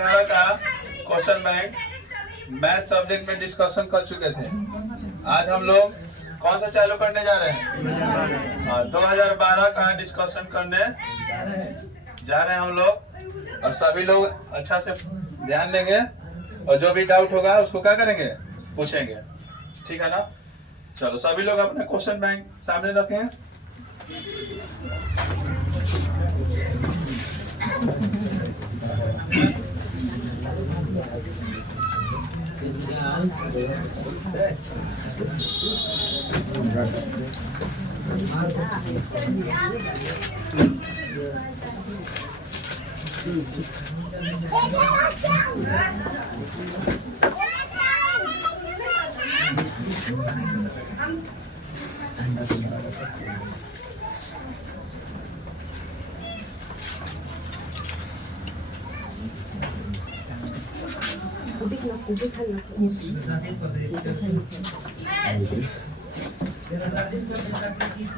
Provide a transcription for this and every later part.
2011 का question bank math subject में discussion कर चुके थे। आज हम लोग कौन सा चालू करने जा रहे हैं? 2012 का डिस्कशन करने जा रहे हैं हम लोग। और सभी लोग अच्छा से ध्यान देंगे और जो भी डाउट होगा उसको क्या करेंगे, पूछेंगे, ठीक है ना? चलो सभी लोग अपना क्वेश्चन बैंक सामने रखें।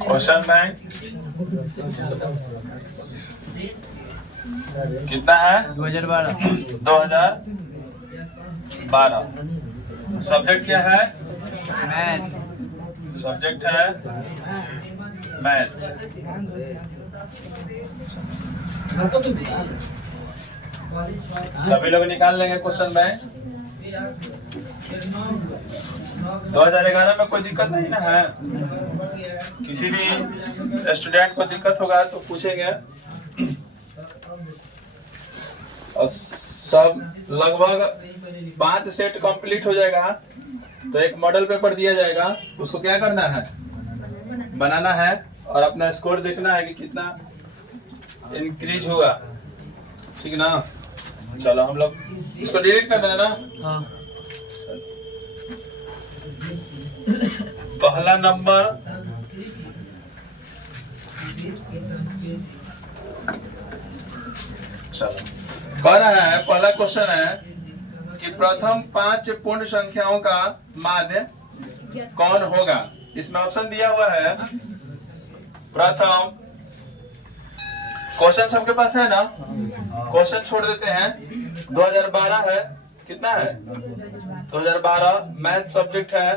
क्वेश्चन बैंक कितना है? 2012। सब्जेक्ट क्या है? मैथ। सब्जेक्ट है मैथ्स। सभी लोग निकाल लेंगे क्वेश्चन बैंक। 2011 में कोई दिक्कत नहीं ना है? किसी भी स्टूडेंट को दिक्कत होगा तो पूछेंगे। और सब लगभग 5 सेट कंप्लीट हो जाएगा तो एक मॉडल पेपर दिया जाएगा, उसको क्या करना है, बनाना है और अपना स्कोर देखना है कि कितना इंक्रीज हुआ, ठीक ना? चलो हम लोग इसको डिलीट कर देना ना। हाँ। पहला नंबर चलो कह रहा है, पहला क्वेश्चन है कि प्रथम 5 पूर्ण संख्याओं का माध्य कौन होगा। इसमें ऑप्शन दिया हुआ है। प्रथम क्वेश्चन सबके पास है ना? क्वेश्चन छोड़ देते हैं। 2012 है, कितना है? 2012 मैथ सब्जेक्ट है।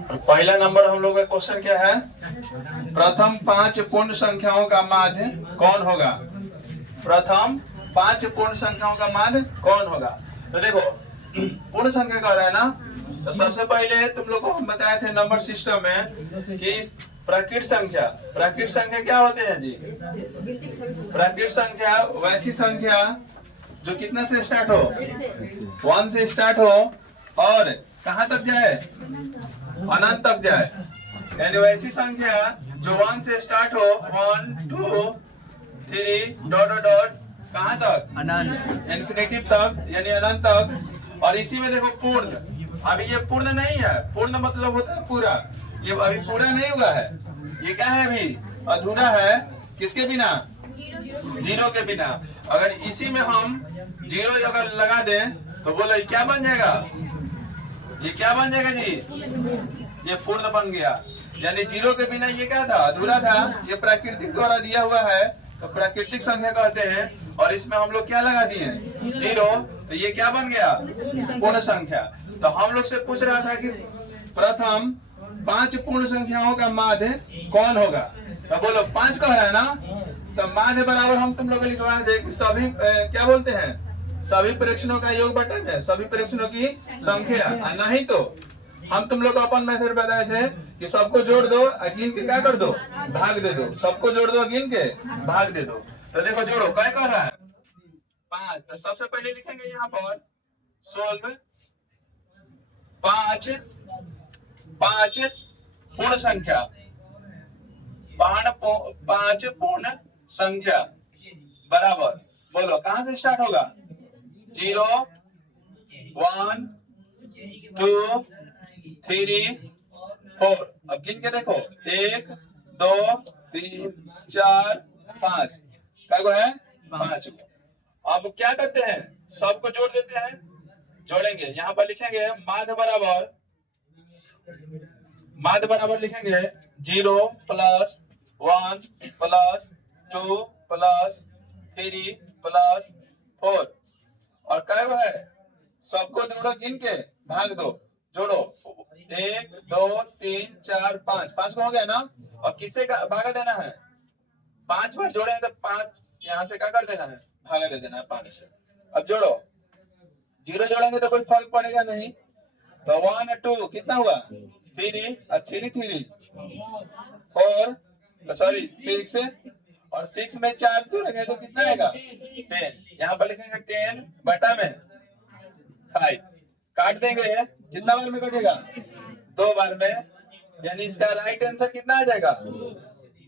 और पहला नंबर हम लोग का क्वेश्चन क्या है? प्रथम 5 पूर्ण संख्याओं का माध्य कौन होगा। प्रथम 5 पूर्ण संख्याओं का माध्य कौन होगा। तो देखो पूर्ण संख्या कह रहा है ना, तो सबसे पहले तुम लोग को हम बताए थे नंबर सिस्टम में कि प्राकृत संख्या क्या होते हैं जी? प्राकृत संख्या वैसी संख्या जो कितने से स्टार्ट हो? 1 से स्टार्ट हो और कहां तक जाए? अनंत तक जाए। यानी वैसी संख्या जो 1 से स्टार्ट हो, 1 2 3 डॉट डॉट डॉट कहां तक? अनंत। इन्फिनिटिव तक, यानी अनंत तक। और इसी में देखो पूर्ण, अभी ये पूर्ण नहीं है। पूर्ण मतलब होता है पूरा, ये अभी पूरा नहीं हुआ है। ये क्या है? अभी अधूरा है। किसके बिना? जीरो के बिना। अगर इसी में हम जीरो अगर लगा दें तो बोलो ये क्या बन जाएगा? ये क्या बन जाएगा जी? ये पूर्ण बन गया। यानी जीरो के बिना ये क्या था? अधूरा था। ये प्राकृतिक द्वारा दिया हुआ है तो प्राकृतिक संख्या कहते हैं। और इसमें हम लोग क्या लगा दिए? जीरो। तो ये क्या बन गया? पूर्ण संख्या। तो हम लोग से पूछ रहा था कि प्रथम 5 पूर्ण संख्याओं का माध्य कौन होगा। तो बोलो 5 कह रहा है ना, तो माध्य बराबर हम तुम लोग को लिखवाए थे कि सभी क्या बोलते हैं? सभी प्रेक्षणों का योग बटन है, सभी प्रेक्षणों की संख्या। नहीं तो हम तुम लोग को अपन मेथड बताए थे कि सबको जोड़ दो, गिन के क्या कर दो? भाग दे दो। सबको जोड़ दो, गिन के भाग दे दो। तो देखो जोड़ो, क्या कर रहा है? 5। तो सबसे पहले लिखेंगे यहाँ पर सोल्व 5 पूर्ण संख्या, 5 पूर्ण संख्या बराबर, बोलो कहां से स्टार्ट होगा? 0 1 2 3 4। अब गिन के देखो 1 2 3 4 5। क्या को है? 5। अब क्या करते हैं? सबको जोड़ देते हैं। जोड़ेंगे, यहाँ पर लिखेंगे माध्य बराबर लिखेंगे 0 + 1 + 2 + 3 प्लस 4 और क्या है सबको जोड़ो गिन के भाग दो जोड़ो 1 2 3 4 5 5 को हो गया ना और किससे भागा देना है 5 बार जोड़े हैं तो 5 यहाँ से क्या कर देना है भागा दे देना है 5 से। अब जोड़ो 0 जोड़ेंगे तो कोई फर्क पड़ेगा नहीं तो 1 और 2 कितना हुआ 3 और 3 3 4 सॉरी 6 और 6 में 4 जोड़ेंगे तो कितना आएगा 10 यहाँ पर लिखेंगे 10 बटा में 5 काट देंगे कितना बार में कटेगा 2 बार में यानी इसका राइट आंसर कितना आ जाएगा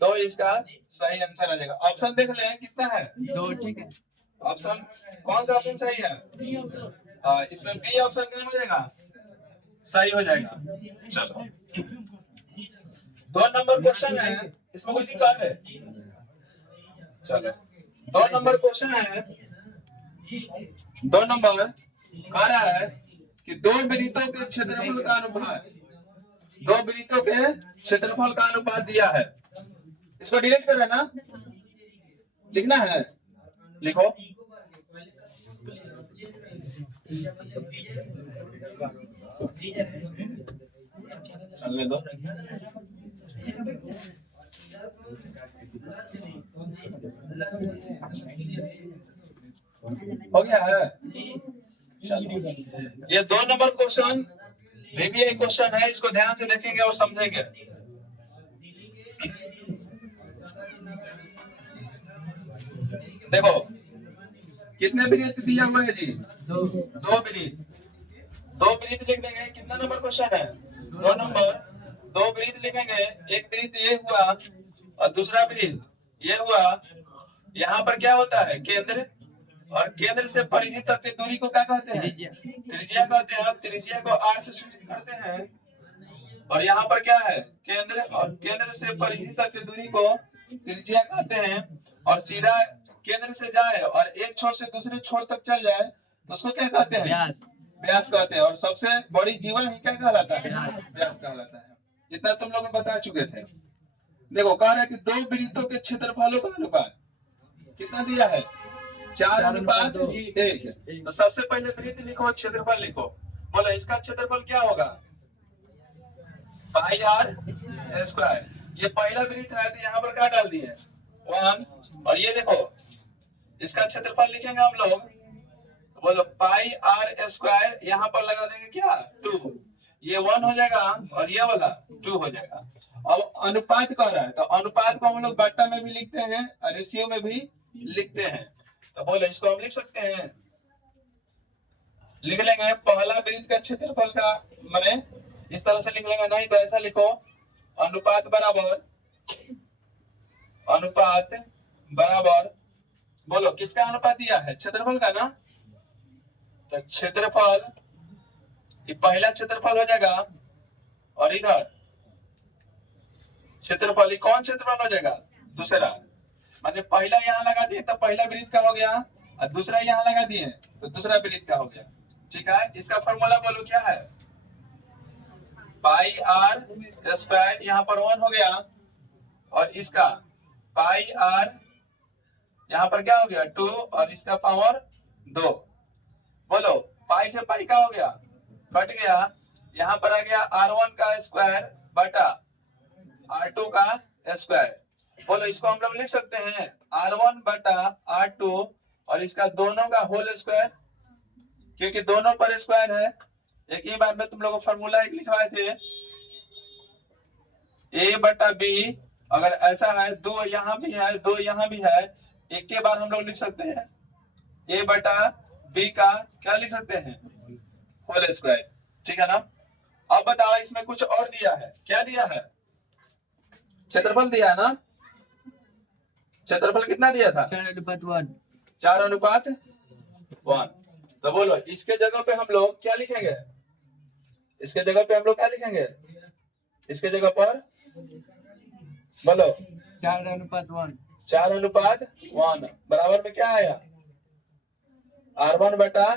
2 इसका सही आंसर आ जाएगा। ऑप्शन देख लें कितना है 2 ठीक है। ऑप्शन कौन सा ऑप्शन सही है इसमें बी ऑप्शन क्या हो जाएगा सही हो जाएगा। चलो 2 नंबर क्वेश्चन है इसमें कोई दिक्कत है चलो 2 नंबर क्वेश्चन है 2 नंबर कह रहा है कि 2 वृत्तों के क्षेत्रफल का अनुपात 2 वृत्तों के क्षेत्रफल का अनुपात दिया है। इसको डिलीट कर लेना लिखना है लिखो चलने दो हो गया है। चलो ये 2 नंबर क्वेश्चन VBI क्वेश्चन है इसको ध्यान से देखेंगे और समझेंगे। देखो कितने वृत्त दिया हुआ है जी 2 वृत्त लिख देंगे। कितना नंबर क्वेश्चन है 2 नंबर 2 वृत्त लिखेंगे। एक वृत्त ये हुआ और दूसरा वृत्त ये हुआ। यहाँ पर क्या होता है केंद्र और केंद्र से परिधि तक की दूरी को क्या कहते हैं त्रिज्या कहते हैं। त्रिज्या को r से सूचित करते हैं और यहाँ पर क्या है केंद्र और केंद्र से परिधि तक की दूरी को त्रिज्या कहते हैं और सीधा केंद्र से जाए और एक छोर से दूसरे छोर तक चल जाए तो उसको क्या कहते हैं व्यास कहते हैं। और सबसे बड़ी जीवा ही क्या कहलाता है व्यास कहलाता है। इतना तुम लोग बता चुके थे। देखो कह रहा है कि 2 वृत्तों के क्षेत्रफलों का अनुपात कितना दिया है 4:1। तो सबसे पहले वृत्त लिखो क्षेत्रफल लिखो। बोलो इसका क्षेत्रफल क्या होगा पाई r स्क्वायर। ये पहला वृत्त है तो यहाँ पर क्या डाल दिए 1 और ये देखो इसका क्षेत्रफल लिखेंगे हम लोग। बोलो पाई r स्क्वायर यहाँ पर लगा देंगे क्या 2 ये 1 हो जाएगा और ये वाला 2 हो जाएगा। अब अनुपात कह रहा है तो अनुपात को हम लोग बट्टा में भी लिखते हैं और रेशियो में भी लिखते हैं। तो बोलो इसको हम लिख सकते हैं लिख लेंगे पहला वृत्त का क्षेत्रफल का माने इस तरह से लिख लेंगे नहीं तो ऐसा लिखो अनुपात बराबर बोलो किसका अनुपात दिया है क्षेत्रफल का ना। तो क्षेत्रफल ये पहला क्षेत्रफल हो जाएगा और इधर क्षेत्रफल ये कौन क्षेत्रफल हो जाएगा दूसरा। माने पहला यहाँ लगा दिए तो पहला वृत्त का हो गया और दूसरा यहाँ लगा दिए तो दूसरा वृत्त का हो गया। ठीक है इसका फॉर्मूला बोलो क्या है पाई r स्क्वायर यहाँ पर 1 हो गया और इसका पाई r यहाँ पर क्या हो गया 2 और इसका पावर 2। बोलो पाई से पाई का हो गया कट गया यहाँ पर आ गया r1 का स्क्वायर बटा r2 का स्क्वायर। बोलो इसको हम लोग लिख सकते हैं r1 बटा r2 और इसका दोनों का होल स्क्वायर क्योंकि दोनों पर स्क्वायर है। एक ही बार में तुम लोग फॉर्मूला एक लिखवाए थे a बटा b अगर ऐसा है 2 यहाँ भी है 2 यहाँ भी है एक के बार हम लोग लिख सकते हैं a बटा b का क्या लिख सकते हैं होल स्क्वायर। ठीक है ना। अब बताओ इसमें कुछ और दिया है क्या दिया है क्षेत्रफल दिया है ना। क्षेत्रफल कितना दिया था 4:1। तो बोलो इसके जगह पे हम लोग क्या लिखेंगे इसके जगह पे हम लोग क्या लिखेंगे इसके जगह पर बोलो 4:1 बराबर में क्या आया r1 बटा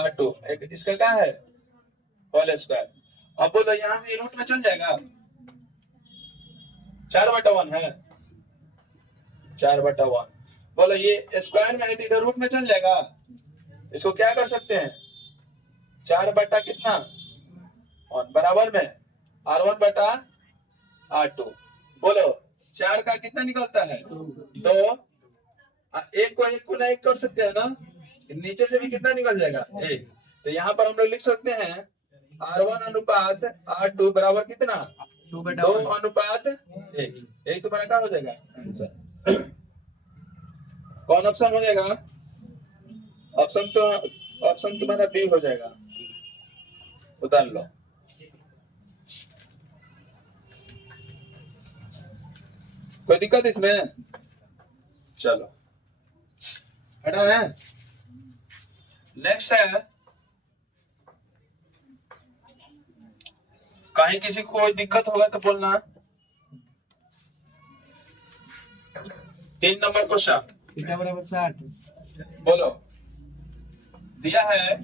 r2 एक इसका क्या है होल स्क्वायर। अब बोलो यहाँ से रूट में चल जाएगा 4/1 है 4/1। बोलो ये स्क्वायर में है तो इधर रूट में चल जाएगा। इसको क्या कर सकते हैं, 4 बटा कितना और बराबर में R1 बटा R2। बोलो 4 का कितना निकलता है 2, एक को एक गुना एक कर सकते हैं ना, नीचे से भी कितना निकल जाएगा 1। तो यहाँ पर हम लोग लिख सकते हैं R1 अनुपात R2 बराबर कितना 2 अनुपात 1। यही तुम्हारा क्या हो जाएगा आंसर। कौन ऑप्शन हो जाएगा, ऑप्शन तुम्हारा बी हो जाएगा, उतार लो। कोई दिक्कत इसमें, चलो हटा है। नेक्स्ट है, कहीं किसी को कोई दिक्कत होगा तो बोलना। 3 नंबर क्वेश्चन, थीटा बराबर 60। बोलो दिया है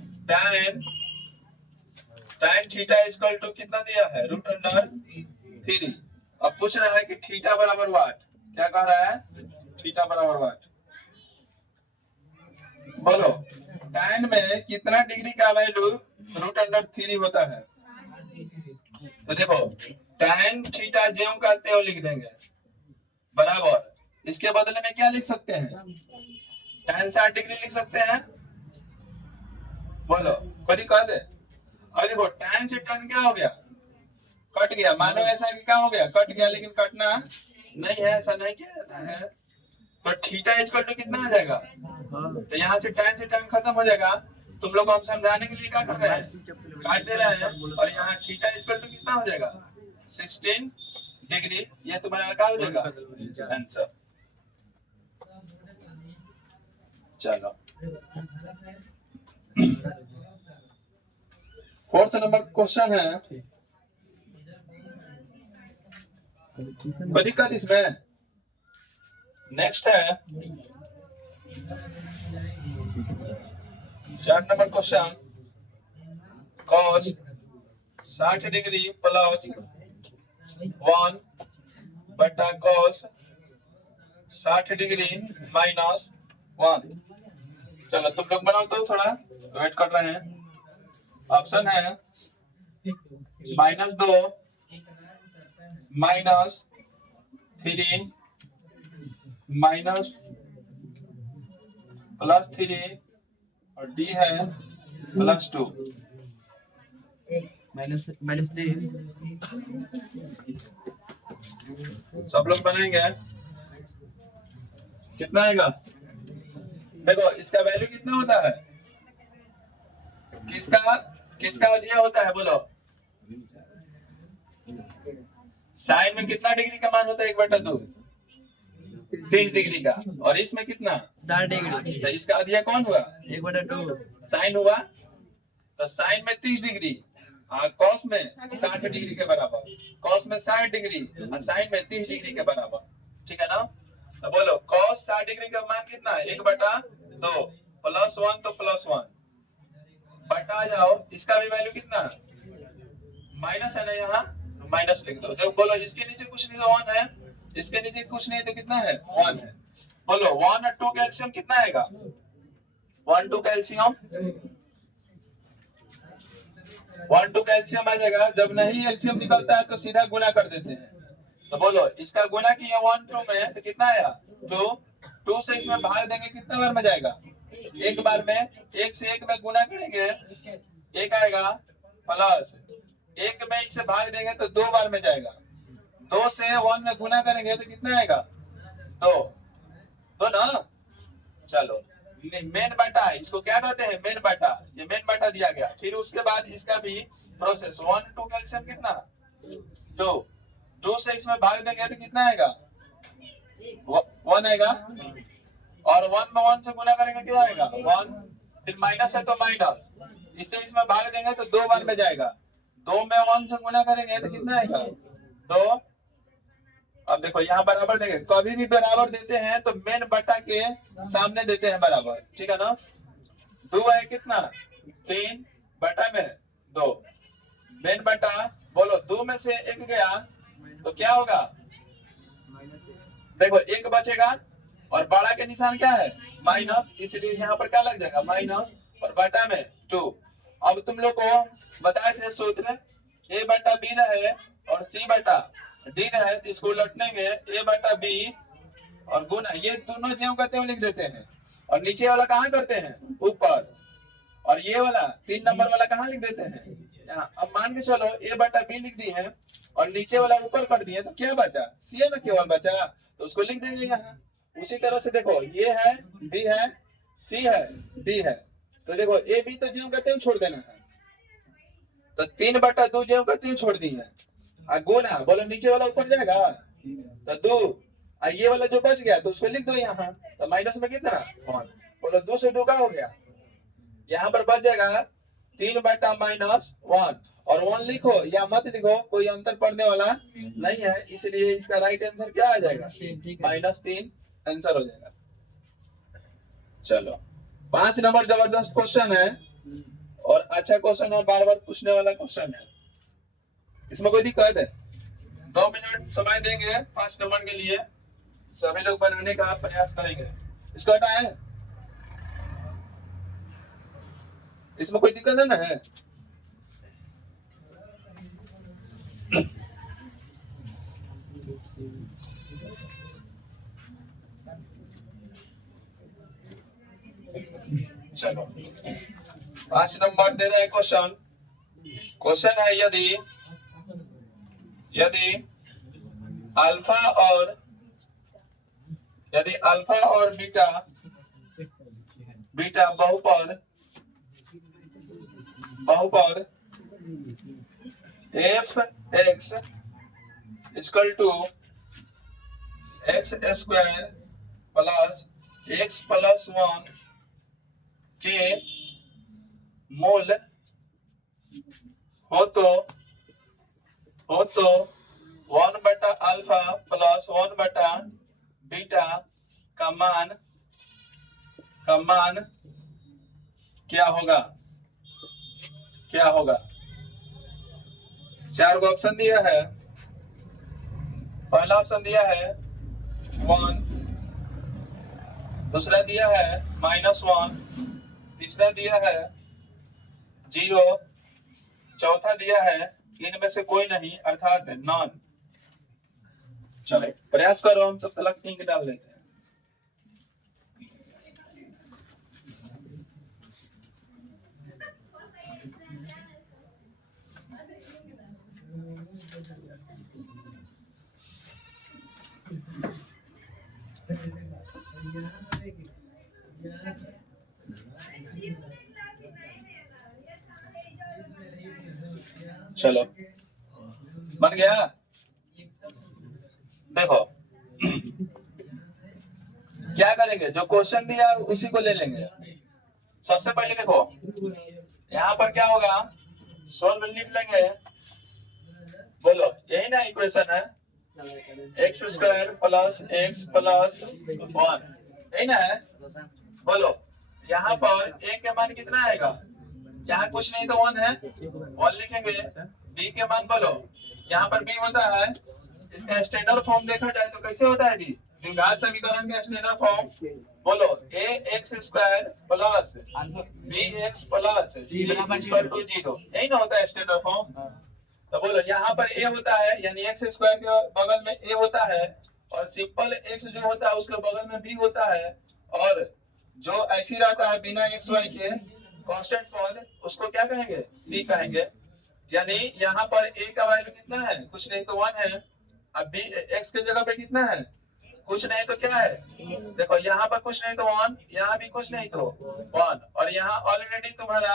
tan थीटा इक्वल टू कितना दिया है √3। अब पूछ रहा है कि थीटा बराबर वाट, क्या कह रहा है थीटा बराबर वाट। बोलो tan में कितना डिग्री का वैल्यू √3 होता है। तो देखो tan थीटा ज्यों करते हो लिख देंगे बराबर, इसके बदले में क्या लिख सकते हैं tan 60 डिग्री लिख सकते हैं। बोलो कोई कह दे। और देखो tan से tan क्या हो गया, कट गया। मानो ऐसा कि क्या हो गया, कट गया, लेकिन कटना नहीं है, ऐसा नहीं किया जाता है। तो थीटा इक्वल टू कितना आ जाएगा, तो यहाँ से tan खत्म हो जाएगा। तुम लोग को हम समझाने के लिए क्या कर रहे हैं, काट दे रहे हैं, और यहाँ थीटा इक्वल टू कितना हो जाएगा 16 डिग्री। ये तुम्हारा क्या हो जाएगा आंसर। चलो 4th नंबर क्वेश्चन है, कोई दिक्कत इसमें। नेक्स्ट है 4 number question, cos 60 degree plus 1 बटा cos 60 डिग्री माइनस 1। चलो तुम लोग बनाओ तो, थोड़ा वेट कर रहे हैं। ऑप्शन है -2 -3 माइनस +3 और डी है +2 -3। सब लोग बनाएंगे, कितना आएगा। देखो इसका वैल्यू कितना होता है, किसका अधिया होता है, बोलो साइन में कितना डिग्री का मान होता है 1/2 30 डिग्री का, और इसमें कितना 60 डिग्री। तो इसका अधिया कौन हुआ 1/2 साइन हुआ। तो साइन में 30 डिग्री और कॉस में 60 डिग्री के बराबर, कॉस में 60 डिग्री और साइन में 30 डिग्री के बराबर, ठीक है ना। तो बोलो कॉस 60 डिग्री का मान कितना 1/2 +1 तो +1 बटा जाओ, इसका भी वैल्यू कितना माइनस है ना, यहाँ तो माइनस लिख दो। देखो बोलो इसके नीचे कुछ नहीं तो 1 है, इसके नीचे कुछ नहीं तो कितना है 1 है। बोलो 1 और 2 कैल्शियम कितना आएगा, 1 2 कैल्शियम 1 2 कैल्शियम आ जाएगा। जब नहीं एलसीएम निकलता है तो सीधा गुना कर देते हैं। तो बोलो इसका गुना किया 1 2 में तो कितना आया 2, 2 से इसमें भाग देंगे कितना बार में जाएगा, एक बार में। 1 से 1 में गुना करेंगे 1 आएगा, प्लस 1 में इसे भाग देंगे तो 2 बार में जाएगा। 2 से 1 में गुना करेंगे तो कितना आएगा 2 ना। चलो मेन बाटा, इसको क्या कहते हैं मेन बाटा, ये मेन बाटा दिया गया। फिर उसके बाद इसका भी प्रोसेस 1 2 कैल्शियम कितना 2 से इसमें भाग देंगे तो कितना आएगा 1 आएगा, और 1 में 1 से गुना करेंगे क्या आएगा 1, फिर माइनस है तो माइनस, इससे इसमें भाग देंगे तो 2 बार में जाएगा। 2 में 1 से गुना करेंगे तो कितना आएगा 2। अब देखो यहाँ बराबर देंगे, कभी भी बराबर देते हैं तो मेन बटा के सामने देते हैं बराबर, ठीक है ना। 2 है कितना 3 बटा में 2 मेन बटा। बोलो 2 में से 1 गया तो क्या होगा, देखो 1 बचेगा और बड़ा के निशान क्या है माइनस, इसलिए यहाँ पर क्या लग जाएगा माइनस और बटा में 2। अब तुम लोग को बताए थे सूत्र a बटा b रहे और c बटा d रहे, तो इसको उलटनेंगे a बटा b और गुना, ये दोनों ज्यों कहते हैं लिख देते हैं और नीचे वाला कहाँ करते हैं ऊपर, और ये वाला 3 नंबर वाला कहाँ लिख देते हैं यहाँ। अब मान के चलो a बटा b लिख दी है और नीचे वाला ऊपर कर दिए, तो क्या बचा c है ना, केवल बचा, तो उसको लिख देंगे यहाँ। उसी तरह से देखो ये है b है c है d है, तो देखो a b तो ज्यों कहते हैं छोड़ देना है, तो 3 बटा 2 ज्यों कहते हैं छोड़ दी है, गुना बोलो नीचे वाला ऊपर जाएगा तो 2, ये वाला जो बच गया तो उसको लिख दो यहाँ, तो माइनस में कितना 1, बोलो 2 से 2 का हो गया, यहाँ पर बच जाएगा 3 बटा माइनस 1, और 1 लिखो या मत लिखो कोई अंतर पड़ने वाला नहीं है, इसलिए इसका राइट आंसर क्या आ जाएगा -3 आंसर हो जाएगा। चलो 5 नंबर जबरदस्त क्वेश्चन है और अच्छा क्वेश्चन है, बार बार पूछने वाला क्वेश्चन है, इसमें कोई दिक्कत है। 2 मिनट समय देंगे 5 नंबर के लिए, सभी लोग बनाने का प्रयास करेंगे। इसको हटाए, इसमें कोई दिक्कत है ना है? चलो 5 नंबर दे रहे हैं क्वेश्चन। क्वेश्चन है यदि अल्फा और बीटा बहुपद f x equal to x square plus x plus 1 के मूल हो तो 1 बटा अल्फा प्लस 1 बटा बीटा का मान क्या होगा? 4 को ऑप्शन दिया है। पहला ऑप्शन दिया है 1, दूसरा दिया है -1, तीसरा दिया है 0, चौथा दिया है इनमें से कोई नहीं अर्थात नॉन। चलो प्रयास करो, हम तब तक इंक डाल लेते हैं। चलो बन गया। देखो क्या करेंगे, जो क्वेश्चन दिया उसी को ले लेंगे। सबसे पहले देखो यहाँ पर क्या होगा, सोल्व लिख लेंगे। बोलो यही ना इक्वेशन है, x square plus x plus 1, यही ना है। बोलो यहाँ पर a के मान कितना आएगा, यहाँ कुछ नहीं तो 1 है, 1 लिखेंगे। b के मान बोलो, यहाँ पर b होता है, इसका स्टैंडर्ड फॉर्म देखा जाए तो कैसे होता है जी, द्विघात समीकरण का स्टैंडर्ड फॉर्म। बोलो ax square plus bx plus c equal to 0, यही ना होता है स्टैंडर्ड फॉर्म। तो बोलो यहाँ पर a होता है, यानी x स्क्वायर के बगल में a होता है, और सिंपल x जो होता है उसके बगल में b होता है, और जो ऐसी रहता है बिना x y के कांस्टेंट पद उसको क्या कहेंगे, c कहेंगे। यानी यहाँ पर a का वैल्यू कितना है, कुछ नहीं तो 1 है। अब b x के जगह पे कितना है, कुछ नहीं तो क्या है, देखो यहाँ पर कुछ नहीं तो 1, यहाँ भी कुछ नहीं तो 1, और यहाँ ऑलरेडी तुम्हारा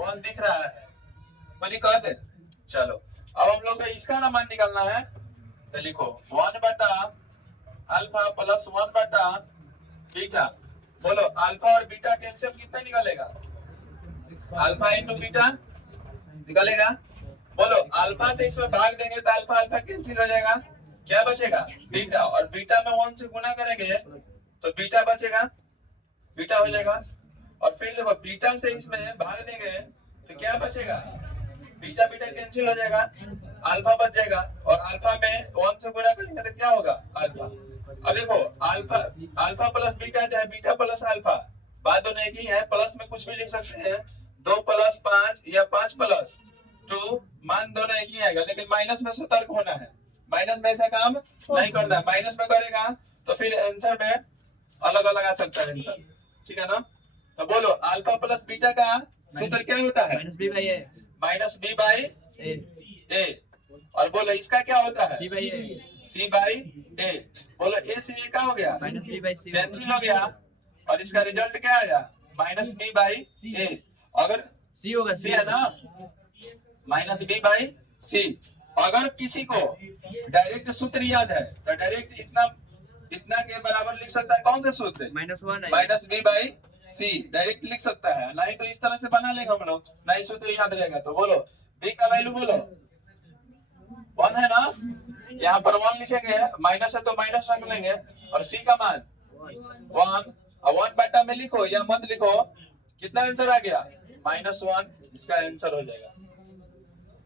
1 दिख रहा है। कोई दिक्कत है? चलो अब हम लोग को इसका ना मान निकालना है, तो लिखो 1 बटा अल्फा प्लस 1 बटा बीटा। बोलो अल्फा और बीटा कैल्शियम कितना निकलेगा, अल्फा इंटू बीटा निकलेगा। बोलो अल्फा से इसमें भाग देंगे तो अल्फा अल्फा कैंसिल हो जाएगा, क्या बचेगा बीटा, और बीटा में 1 से गुना करेंगे तो बीटा बचेगा, बीटा हो जाएगा। और फिर देखो बीटा से इसमें भाग देंगे तो क्या बचेगा, बीटा बीटा कैंसिल हो जाएगा, अल्फा बच जाएगा, और अल्फा में 1 से गुणा करेंगे तो क्या होगा अल्फा। अब देखो अल्फा अल्फा प्लस बीटा चाहे बीटा प्लस अल्फा, बात दोनों एक ही है। प्लस में कुछ भी लिख सकते हैं, 2 प्लस 5 या 5 प्लस 2, मान दोनों एक ही आएगा, लेकिन माइनस में सतर्क होना है। माइनस में ऐसा काम नहीं करना है, माइनस में करेगा तो फिर आंसर में अलग अलग आ सकता है आंसर, ठीक है ना। तो बोलो अल्फा प्लस बीटा का सूत्र क्या होता है? Minus B by A. Minus B by A A. और बोलो इसका क्या होता है? C by A. C by A. बोलो ए से ए क्या हो गया? Minus B by C. Cancel हो गया और इसका रिजल्ट क्या आया? Minus B by A. अगर सी होगा, सी है ना, माइनस बी बाई सी। अगर किसी को डायरेक्ट सूत्र याद है तो डायरेक्ट इतना इतना के बराबर लिख सकता है। कौन सा सूत्र? -1 minus B by c direct लिख सकता है, नहीं तो इस तरह से बना लेंगे हम लोग, नहीं सूत्र याद रहेगा। तो बोलो बी का वैल्यू बोलो 1 है ना, यहाँ पर 1 लिखेंगे, माइनस है तो माइनस रख लेंगे, और सी का मान 1। और 1 बटा में लिखो या मत लिखो, कितना आंसर आ गया? -1 इसका आंसर हो जाएगा,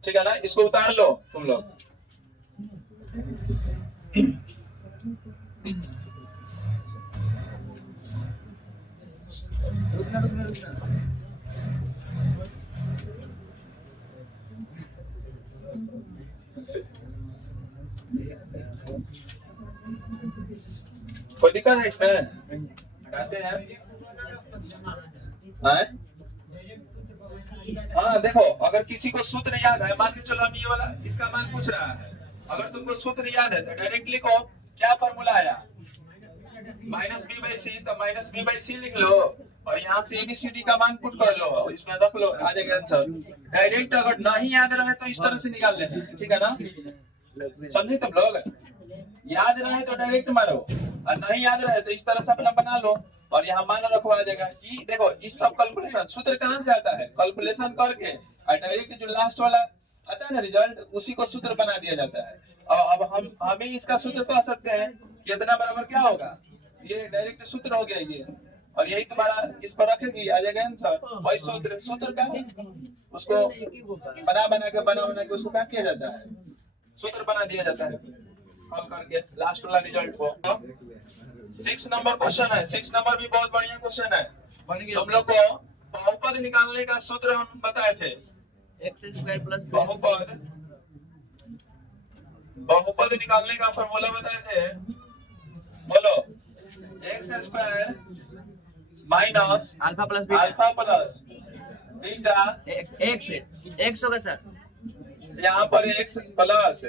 ठीक है ना। इसको उतार लो तुम लोग। कोई दिक्कत है इसमें? हटाते हैं। हाँ देखो, अगर किसी को सूत्र याद है, मान के चलो हम ये वाला इसका मान पूछ रहा है, अगर तुमको सूत्र याद है तो डायरेक्ट लिखो। क्या फॉर्मूला आया? माइनस बी बाई सी, तो माइनस बी बाई सी लिख लो और यहाँ से एबीसीडी का मान पुट कर लो, इसमें रख लो, आ जाएगा आंसर डायरेक्ट। अगर नहीं याद रहे तो इस तरह से निकाल लेना, ठीक है ना, समझे तुम लोग। याद रहे तो डायरेक्ट मारो, और नहीं याद रहे तो इस तरह से अपना बना लो और यहाँ मान रखो, आ जाएगा। ई देखो इस सब कैलकुलेशन सूत्र कहाँ से आता है? कैलकुलेशन करके और डायरेक्ट जो लास्ट वाला आता है ना रिजल्ट, उसी को सूत्र बना दिया जाता है। अब हम ही इसका सूत्र कह सकते हैं कि इतना बराबर क्या होगा, ये डायरेक्ट सूत्र हो गया ये, और यही तुम्हारा इस पर रखेगी, आ जाएगा आंसर। वही सूत्र का उसको बना के उसको क्या किया जाता है? सूत्र बना दिया जाता है, हल करके लास्ट वाला रिजल्ट को। 6 नंबर क्वेश्चन है, 6 नंबर भी बहुत बढ़िया क्वेश्चन है। तुम लोग को बहुपद निकालने का सूत्र हम बताए थे, x² प्लस बहुपद निकालने का फॉर्मूला बताए थे। बोलो x² minus alpha plus beta x होगा सर, यहाँ पर x plus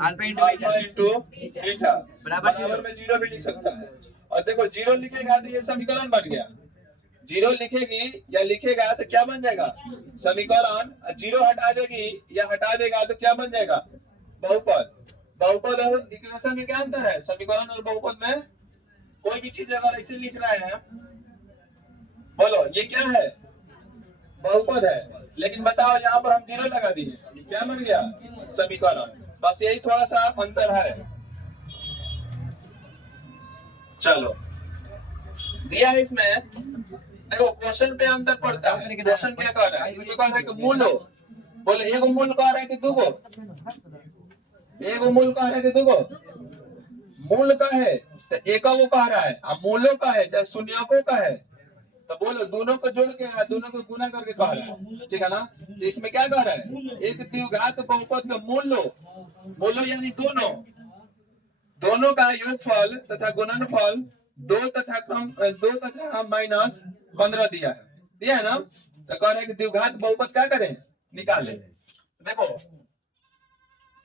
alpha into beta बराबर बराबर में 0 भी लिख सकता है। और देखो 0 लिखेगा तो ये समीकरण बन गया, 0 लिखेगी या लिखेगा तो क्या बन जाएगा? समीकरण। 0 हटा देगी या हटा देगा तो क्या बन जाएगा? बहुपद। बहुपद और इक्वेशन में क्या अंतर है? समीकरण और बहुपद में कोई भी चीज अगर ऐसे लिख रहे हैं, बोलो ये क्या है? बहुपद है, लेकिन बताओ यहाँ पर हम 0 लगा दिए, क्या बन गया? समीकरण। बस यही थोड़ा सा अंतर है। चलो दिया है इसमें, देखो क्वेश्चन पे अंतर पड़ता है। क्वेश्चन क्या कह रहा है? इसमें कह रहा है कि मूल हो, बोले एगो मूल कह रहा है कि दूगो, एगो मूल कह रहा है कि दूगो मूल का है, तो एको को कह रहा है, अब मूलों का है चाहे शून्यकों का है, तो बोलो दोनों को जोड़ के दोनों को गुना करके कह रहा है, ठीक है ना। तो इसमें क्या कह रहा है? एक द्विघात बहुपद का मूल लो, बोलो यानी दोनों का योगफल तथा गुणनफल 2 तथा माइनस 15 दिया है ना। तो कह रहे हैं कि द्विघात बहुपद क्या करें? निकाले। देखो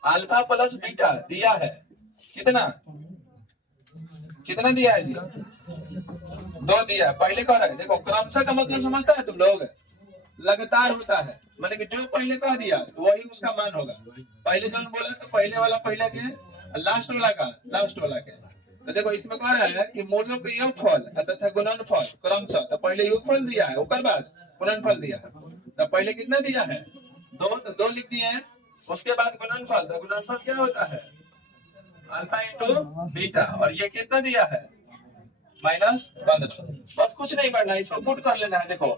अल्फा प्लस बीटा दिया है, कितना दिया है जी? 2 दिया है। पहले कह रहा है, देखो क्रमशः का मतलब समझता है तुम लोग? लगातार होता है, माने कि जो पहले कह दिया तो वही उसका मान होगा। पहले जो बोला तो पहले वाला पहले के, लास्ट वाला का लास्ट वाला के। तो देखो इसमें कह रहा है कि मूलों के योगफल तथा गुणनफल क्रमशः, तो पहले योगफल दिया है, उसके बाद गुणनफल दिया है। तो पहले कितना दिया है? 2, तो 2 लिख दिए हैं। उसके बाद गुणनफल, तो गुणनफल क्या होता है? अल्फा इंटू बीटा, और ये कितना दिया है? -15। बस कुछ नहीं करना है, इसको पुट कर लेना है। देखो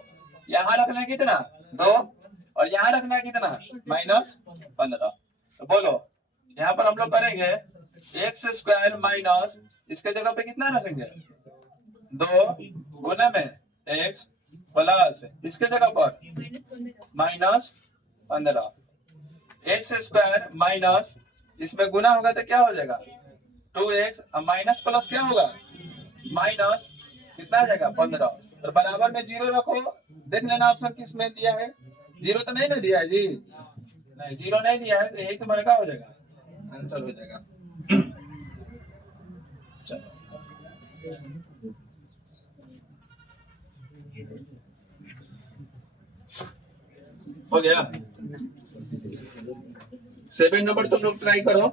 यहाँ रखना है कितना? 2, और यहाँ रखना है कितना? -15। तो बोलो यहाँ पर हम लोग करेंगे x² माइनस इसके जगह पे कितना रखेंगे 2 गुना में x प्लस इसके जगह पर -15 एक्स स्क्वायर माइनस इसमें गुना होगा तो क्या हो जाएगा 2x माइनस प्लस क्या होगा माइनस कितना आ जाएगा 15 और बराबर में 0 रखो। देख लेना ऑप्शन किस में दिया है 0 तो नहीं ना दिया है जी, नहीं 0 नहीं दिया है तो यही तुम्हारा क्या हो जाएगा आंसर हो जाएगा। चलो हो गया 7 नंबर तुम लोग ट्राई करो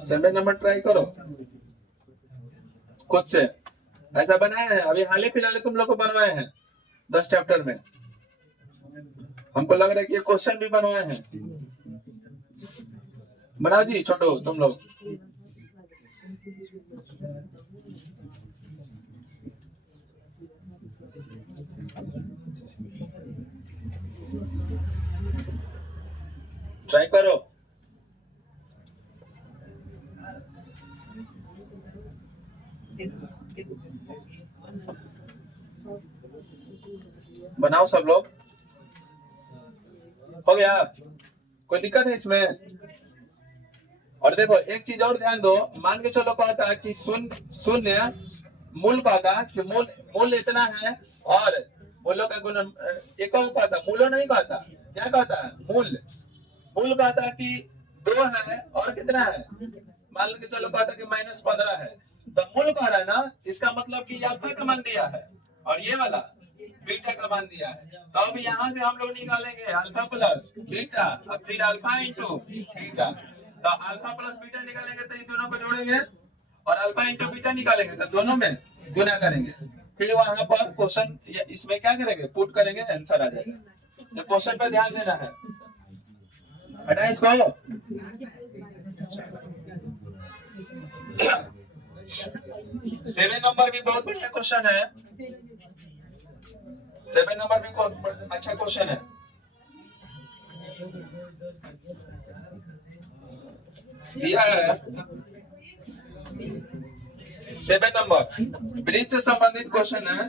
7 नंबर ट्राई करो खुद से। ऐसा बनाया है अभी हाल ही फिलहाल तुम लोग को बनवाए हैं 10 चैप्टर में, हमको लग रहा है कि ये क्वेश्चन भी बनवाए हैं। बनाओ जी छोटो तुम लोग। ट्राई करो बनाओ सब लोग। हो गया कोई दिक्कत है इसमें? और देखो एक चीज और ध्यान दो, मान के चलो कहता कि शून्य मूल कहता कि मूल इतना है और मूलों का गुण एक कहता, मूलो नहीं कहता, क्या कहता है मूल कहता कि 2 है और कितना है मान के चलो कहता कि -15 है, तो मूल कह रहा है ना, इसका मतलब कि अल्फा का मान दिया है और ये वाला बीटा का मान दिया है। तो अब यहाँ से हम लोग निकालेंगे अल्फा प्लस बीटा और फिर अल्फा इंटू बीटा, तो अल्फा प्लस बीटा निकालेंगे तो ये दोनों को जोड़ेंगे और अल्फा इंटू बीटा निकालेंगे तो दोनों में गुना करेंगे, फिर वहां पर क्वेश्चन इसमें क्या करेंगे पुट करेंगे, आंसर आ जाएगा। तो क्वेश्चन पे ध्यान देना है, हटा इसको। 7 नंबर भी बहुत बढ़िया क्वेश्चन है, 7 नंबर भी बहुत अच्छा क्वेश्चन है। दिया है 7 नंबर वृत्त से संबंधित क्वेश्चन है।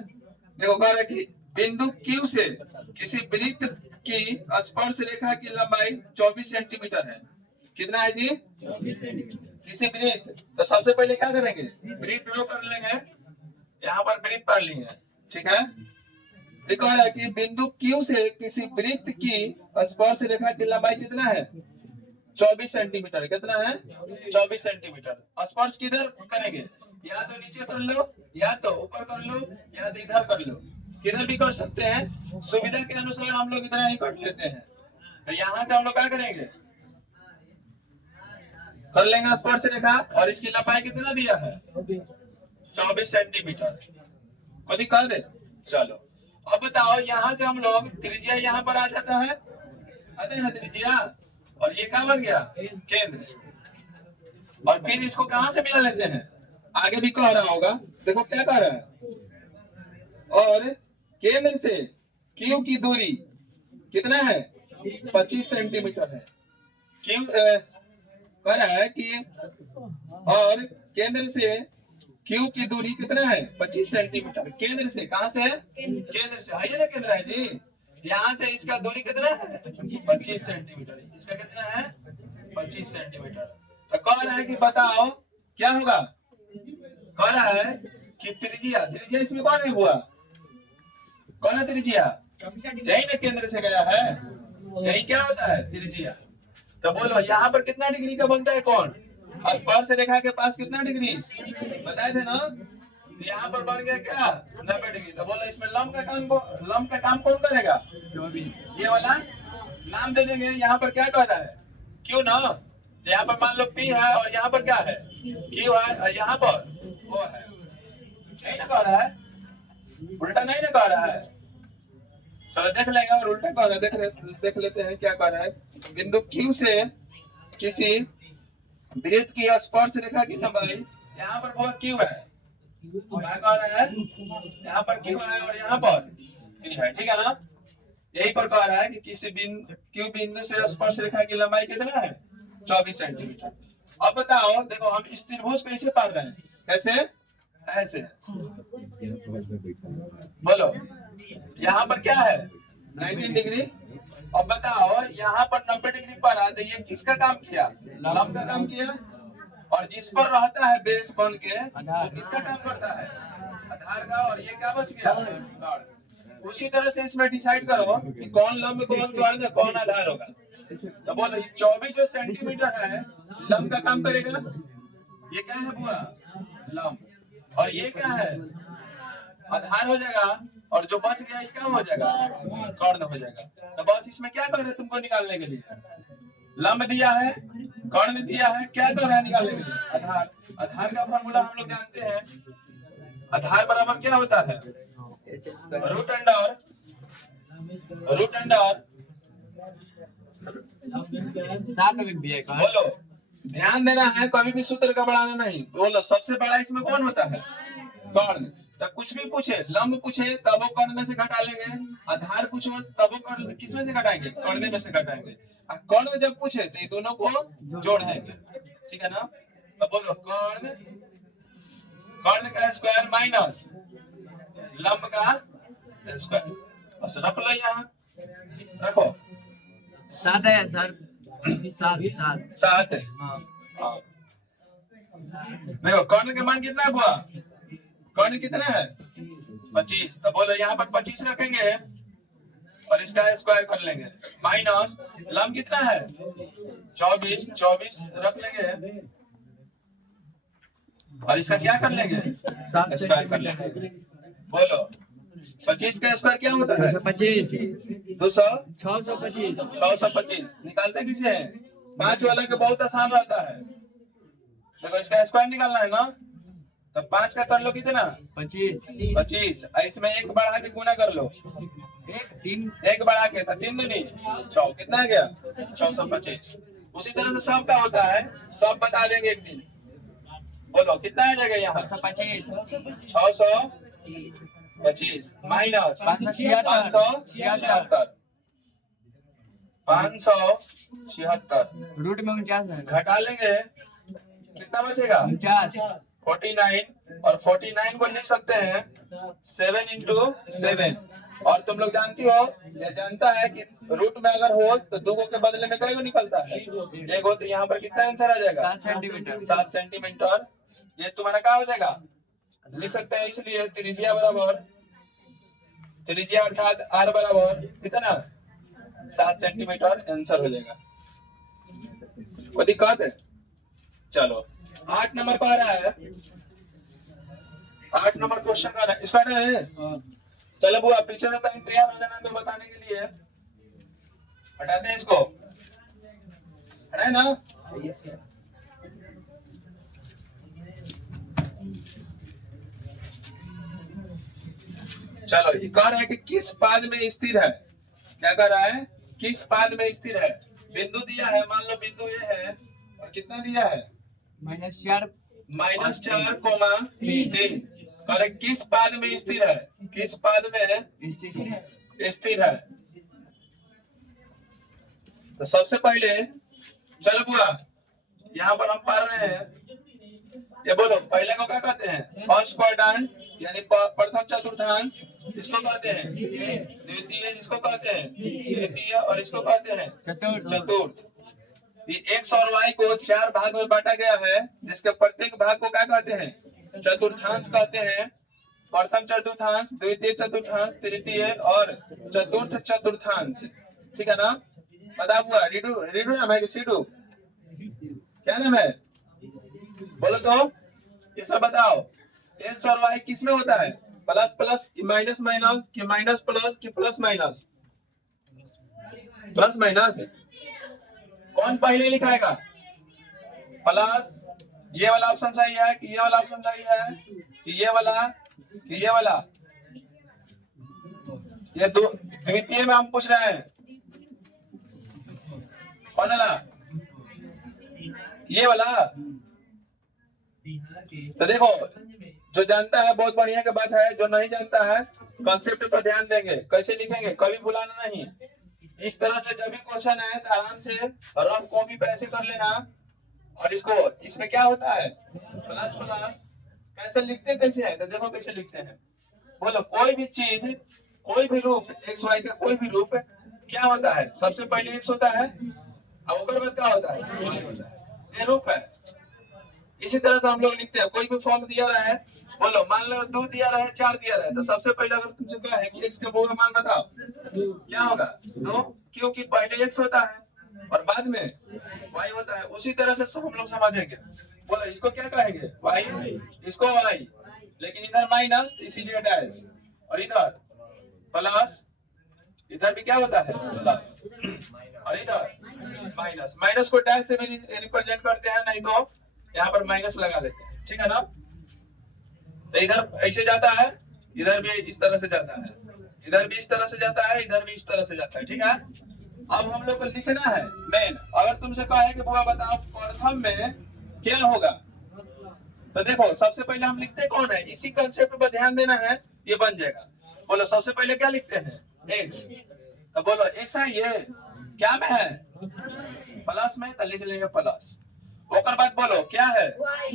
देखो कह रहा है कि बिंदु Q से किसी वृत्त की स्पर्श रेखा की लंबाई 24 सेंटीमीटर है। कितना है जी 24 सेंटीमीटर किसी वृत्त। तो सबसे पहले क्या करेंगे वृत्त ड्रॉ कर लेंगे, यहाँ पर वृत्त पढ़ लिए ठीक है। देखो रहा है कि बिंदु Q से किसी वृत्त की स्पर्श रेखा की लंबाई कितना है 24 सेंटीमीटर। कितना है 24 सेंटीमीटर। स्पर्श किधर करेंगे, या तो नीचे कर लो या तो ऊपर कर लो या तो इधर कर लो, किधर भी कर सकते हैं, सुविधा के अनुसार हम लोग इधर ही कर लेते हैं। तो यहाँ से हम लोग क्या करेंगे कर लेंगे स्पर्श रेखा और इसकी लंबाई कितना दिया है 24 सेंटीमीटर। को दिक्कत है? चलो अब बताओ यहाँ से हम लोग त्रिज्या यहाँ पर आ जाता है, आते हैं ना त्रिज्या, और ये क्या बन गया केंद्र, और फिर इसको कहां से मिला लेते हैं, आगे भी कह रहा होगा। देखो क्या कह रहा है, और केंद्र से Q की दूरी कितना है 25 सेंटीमीटर है। Q कह रहा है कि और केंद्र से Q की दूरी कितना है 25 सेंटीमीटर। केंद्र से कहां से है, केंद्र से है ना, केंद्र है जी, यहाँ से इसका दूरी कितना है 25 सेंटीमीटर, इसका कितना है 25 सेंटीमीटर। तो कह रहा है कि बताओ क्या होगा, कह रहा है कि त्रिज्या इसमें कौन है हुआ, कौन है त्रिज्या, यही ना केंद्र से गया है, यही क्या होता है त्रिज्या। तो बोलो यहाँ पर कितना डिग्री का बनता है कौन, स्पर्श रेखा के पास कितना डिग्री बताए थे ना, तो यहाँ पर बन गया क्या 90 डिग्री। तो बोलो इसमें लंब का काम कौन करेगा, ये वाला नाम दे देंगे। यहाँ पर क्या कह रहा है क्यों ना, तो यहाँ पर मान लो P है और यहाँ पर क्या है Q है और यहाँ पर वो है, नहीं ना कह रहा है, उल्टा नहीं ना कह रहा है। चलो देख लेंगे और उल्टा कह रहा है, देख लेते हैं क्या कह रहा है। बिंदु Q से किसी वृत्त की स्पर्श रेखा की लंबाई, यहाँ पर वो Q है, क्या कह रहा है यहाँ पर Q है और यहाँ पर P है, ठीक है ना। यही पर कह रहा है कि किसी Q बिंदु से स्पर्श रेखा की लंबाई कितना है 24 सेंटीमीटर। अब बताओ, देखो हम इस त्रिभुज कैसे पार रहे हैं, कैसे, ऐसे, बोलो यहाँ पर क्या है 19 डिग्री। अब बताओ यहाँ पर 90 डिग्री पर है, तो ये किसका काम किया, लंब का काम किया, और जिस पर रहता है बेस बन के वो किसका काम करता है, आधार का, और ये क्या बच गया, गढ़। उसी तरह से इसमें डिसाइड करो कि कौन लंब कौन गढ़ है, कौन आधार होगा। तो बोलो 24 जो सेंटीमीटर है लंब का काम करेगा, ये क्या है बुआ, लंब, और ये क्या है, आधार हो जाएगा, और जो बच गया ये क्या हो जाएगा, कर्ण हो जाएगा। तो बस इसमें क्या कर रहे हैं तुमको निकालने के लिए, लंब दिया है, कर्ण दिया है, क्या कर रहा है निकालने के लिए, आधार। आधार का फॉर्मूला हम लोग जानते हैं, आधार बराबर क्या होता है, रूट अंडर, रूट अंडर, 7 भी है का। बोलो ध्यान देना है, कभी भी सूत्र का बढ़ाना नहीं। बोलो सबसे बड़ा इसमें कौन होता है, कर्ण। तो कुछ भी पूछे, लंब पूछे तब वो कर्ण में से घटा लेंगे, आधार पूछो तब वो कर्ण किसमें से घटाएंगे, कर्ण में से घटाएंगे। कर्ण जब पूछे तो ये दोनों को जोड़ देंगे, ठीक है ना। तो बोलो कर्ण, कर्ण का स्क्वायर माइनस लंब का स्क्वायर, बस रख लो, यहाँ रखो। 7 है सर, 7 7 है। हाँ। देखो कर्ण के मान कितना हुआ, कर्ण कितना है 25। तो बोलो यहाँ पर 25 रखेंगे और इसका स्क्वायर कर लेंगे, माइनस लंब कितना है 24, 24 रख लेंगे और इसका क्या कर लेंगे, स्क्वायर कर लेंगे। बोलो 25 का स्क्वायर क्या होता है, 25 200, 625 625 निकालते किसे हैं, 5 वाला के बहुत आसान रहता है। देखो इसका स्क्वायर निकालना है ना, तो 5 का कर लो कितना 25, इसमें 1 बढ़ा के गुना कर लो, 1 बढ़ा के था 3 दूनी 6, कितना आ गया 625। उसी तरह से सब का होता है, सब बता देंगे एक दिन। बोलो कितना आ जाएगा यहाँ 625 माइनस 576 रूट में 49 है, घटा लेंगे कितना बचेगा 49, और 49 को लिख सकते हैं 7 into 7। और तुम लोग जानती हो, ये जानता है कि रूट में अगर हो तो 2 के बदले में कई को निकलता है, 1 हो, तो यहाँ पर कितना आंसर आ जाएगा 7 सेंटीमीटर। ये तुम्हारा क्या हो जाएगा, लिख सकते हैं, इसलिए त्रिज्या बराबर, त्रिज्या अर्थात r बराबर कितना 7 सेंटीमीटर आंसर हो जाएगा। कोई दिक्कत है, चलो 8 नंबर पर आ रहा है, 8 नंबर क्वेश्चन का है, स्टार्ट है। चलो बुआ पीछे से तैयार हो जाना, तो बताने के लिए हटाते हैं इसको, हटाए ना। चलो ये कह रहा है कि किस पाद में स्थिर है, क्या कह रहा है, किस पाद में स्थिर है। बिंदु दिया है, मान लो बिंदु ये है, और कितना दिया है -4 -4,3। अरे किस पाद में स्थिर है, किस पाद में स्थिर है। तो सबसे पहले चलो बुआ यहाँ पर हम पढ़ रहे हैं, ये बोलो पहले को क्या कहते हैं, फर्स्ट क्वाड्रेंट यानी प्रथम चतुर्थांश, इसको कहते हैं द्वितीय, इसको कहते हैं तृतीय, और इसको कहते हैं चतुर्थ। ये x और y को 4 भाग में बांटा गया है, जिसके प्रत्येक भाग को क्या कहते हैं, चतुर्थांश कहते हैं। प्रथम चतुर्थांश, द्वितीय चतुर्थांश, तृतीय और चतुर्थ चतुर्थांश, ठीक है ना। बता हुआ रीडू, रीडू नाम है कि सीडू, क्या नाम है, बोलो तो ये सब बताओ। x और y किस में होता है, प्लस प्लस कि माइनस माइनस कि माइनस प्लस कि प्लस माइनस, प्लस माइनस। कौन पहले लिखाएगा, प्लस, ये वाला ऑप्शन सही है कि ये वाला ऑप्शन सही है, कि ये वाला कि ये वाला। ये दो द्वितीय में हम पूछ रहे हैं, कौन वाला, ये वाला। तो देखो जो जानता है बहुत बढ़िया की बात है, जो नहीं जानता है कॉन्सेप्ट पर ध्यान देंगे, कैसे लिखेंगे कभी भुलाना नहीं। इस तरह से जब भी क्वेश्चन आए तो आराम से रफ कॉपी पे ऐसे कर लेना, और इसको इसमें क्या होता है प्लस प्लस। कैसे लिखते कैसे है तो देखो कैसे लिखते हैं। बोलो कोई भी चीज कोई भी रूप एक्स वाई का कोई भी रूप क्या होता है सबसे पहले एक्स होता है और ऊपर बाद क्या होता है y होता है। ये रूप है। इसी तरह से हम लोग लिखते हैं कोई भी फॉर्म दिया रहा है। बोलो मान लो 2 दिया रहा है 4 दिया रहा है तो सबसे पहले अगर तुमसे कहा है कि x का बुआ मान बताओ क्या होगा 2 क्योंकि पहले x होता है और बाद में y होता है। उसी तरह से सब हम लोग समझेंगे। बोलो इसको क्या कहेंगे y इसको y लेकिन इधर माइनस इसीलिए डैश और इधर प्लस इधर भी क्या होता है प्लस और इधर माइनस। माइनस को डैश से भी रिप्रेजेंट करते हैं नहीं तो यहाँ पर माइनस लगा देते हैं ठीक है ना। तो इधर ऐसे जाता है इधर भी इस तरह से जाता है इधर भी इस तरह से जाता है इधर भी इस तरह से जाता है ठीक है। अब हम लोग को लिखना है मेन। अगर तुमसे कहा है कि बुआ बताओ प्रथम में क्या होगा तो देखो सबसे पहले हम लिखते कौन है इसी कंसेप्ट पर ध्यान देना है ये बन जाएगा। बोलो सबसे पहले क्या लिखते हैं एक्स तो बोलो एक्स है ये क्या में है प्लस में तो लिख लेंगे प्लस। ओकर बाद बोलो क्या है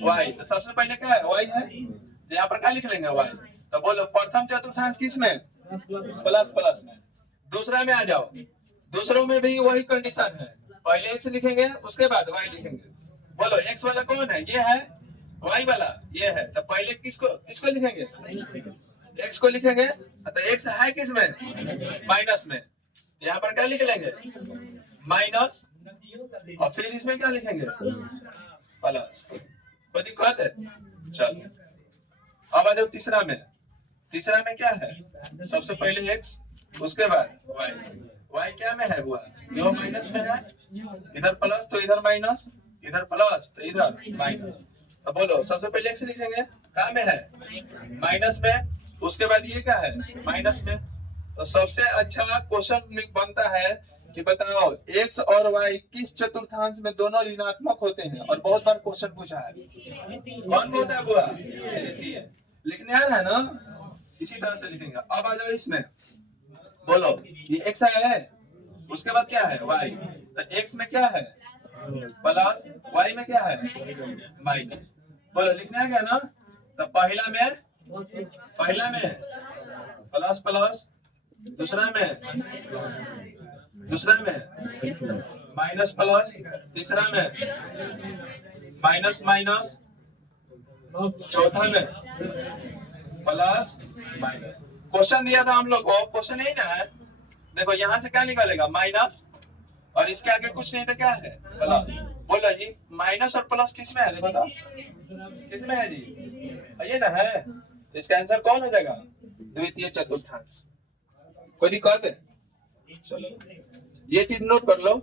y तो सबसे पहले क्या है y है तो यहाँ पर क्या लिख लेंगे y। तो बोलो प्रथम चतुर्थांश किस में प्लस प्लस में। दूसरा में आ जाओ दूसरों में भी वही कंडीशन है पहले x लिखेंगे उसके बाद y लिखेंगे। बोलो x वाला कौन है ये है y वाला ये है तो पहले किसको किसको लिखेंगे x को लिखेंगे तो x है किस में माइनस में यहाँ पर क्या लिख लेंगे माइनस और फिर इसमें क्या लिखेंगे प्लस। कोई दिक्कत है चलो अब आ जाओ तीसरा में। तीसरा में क्या है सबसे पहले x उसके बाद y। y क्या में है हुआ ये माइनस में है इधर प्लस तो इधर माइनस इधर प्लस तो इधर माइनस। तो बोलो सबसे पहले x लिखेंगे क्या में है माइनस में उसके बाद ये क्या है माइनस में। तो सबसे अच्छा क्वेश्चन बनता है कि बताओ x और y किस चतुर्थांश में दोनों ऋणात्मक होते हैं और बहुत बार क्वेश्चन पूछा है कौन होता है बुआ लिखने आ रहा है ना इसी तरह से लिखेंगे। अब आ जाओ इसमें बोलो ये x है उसके बाद क्या है y तो x में क्या है प्लस y में क्या है माइनस। बोलो लिखने आ गया ना तो पहला में प्लस प्लस दूसरा में माइनस प्लस तीसरा में माइनस माइनस चौथा में प्लस माइनस। क्वेश्चन दिया था हम लोग को क्वेश्चन यही ना है। देखो यहाँ से क्या निकलेगा माइनस और इसके आगे कुछ नहीं तो क्या है प्लस। बोलो जी माइनस और प्लस किस में है देखो तो किस में है जी ये ना है तो इसका आंसर कौन हो जाएगा द्वितीय चतुर्थांश। कोई दिक्कत है चलो ये चीज नोट कर लो।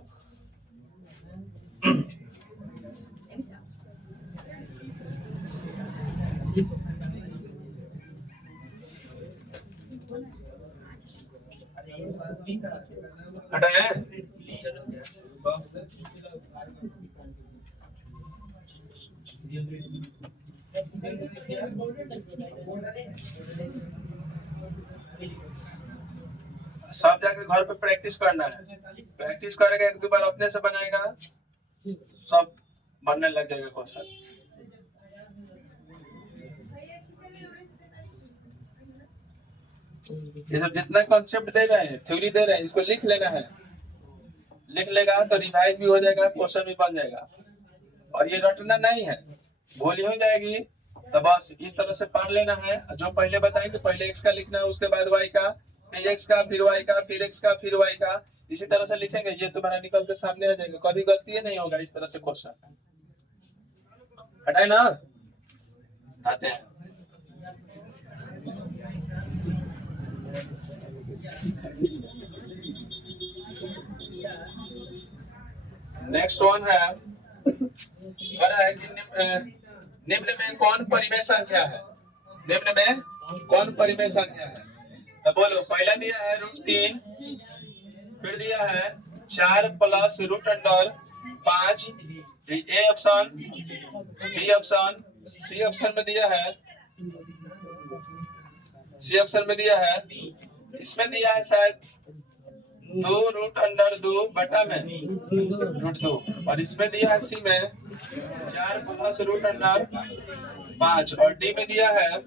हटाए सब जाके घर पे प्रैक्टिस करना है। प्रैक्टिस करेगा एक दो बार अपने से बनाएगा सब बनने लग जाएगा क्वेश्चन। ये सब जितना कॉन्सेप्ट दे रहे हैं थ्योरी दे रहे हैं इसको लिख लेना है। लिख लेगा तो रिवाइज भी हो जाएगा क्वेश्चन भी बन जाएगा। और ये रटना नहीं है भूल ही हो जाएगी तो बस इस तरह से पढ़ लेना है। जो पहले बताएंगे पहले x का लिखना है उसके बाद y का फिर x का फिर y का फिर x का फिर y का इसी तरह से लिखेंगे ये तुम्हारा निकल के सामने आ जाएगा। कभी गलती ही नहीं होगा इस तरह से क्वेश्चन। हटाए ना आते हैं नेक्स्ट वन है कि निम्न में कौन परिमेय संख्या है। निम्न में कौन परिमेय संख्या है तो बोलो पहला दिया है √3 फिर दिया है 4 plus √5 A option B option C option में दिया है इसमें दिया है शायद 2 √2 बटा में √2 और इसमें दिया है सी में 4 प्लस रूट अंडर 5 और डी में दिया है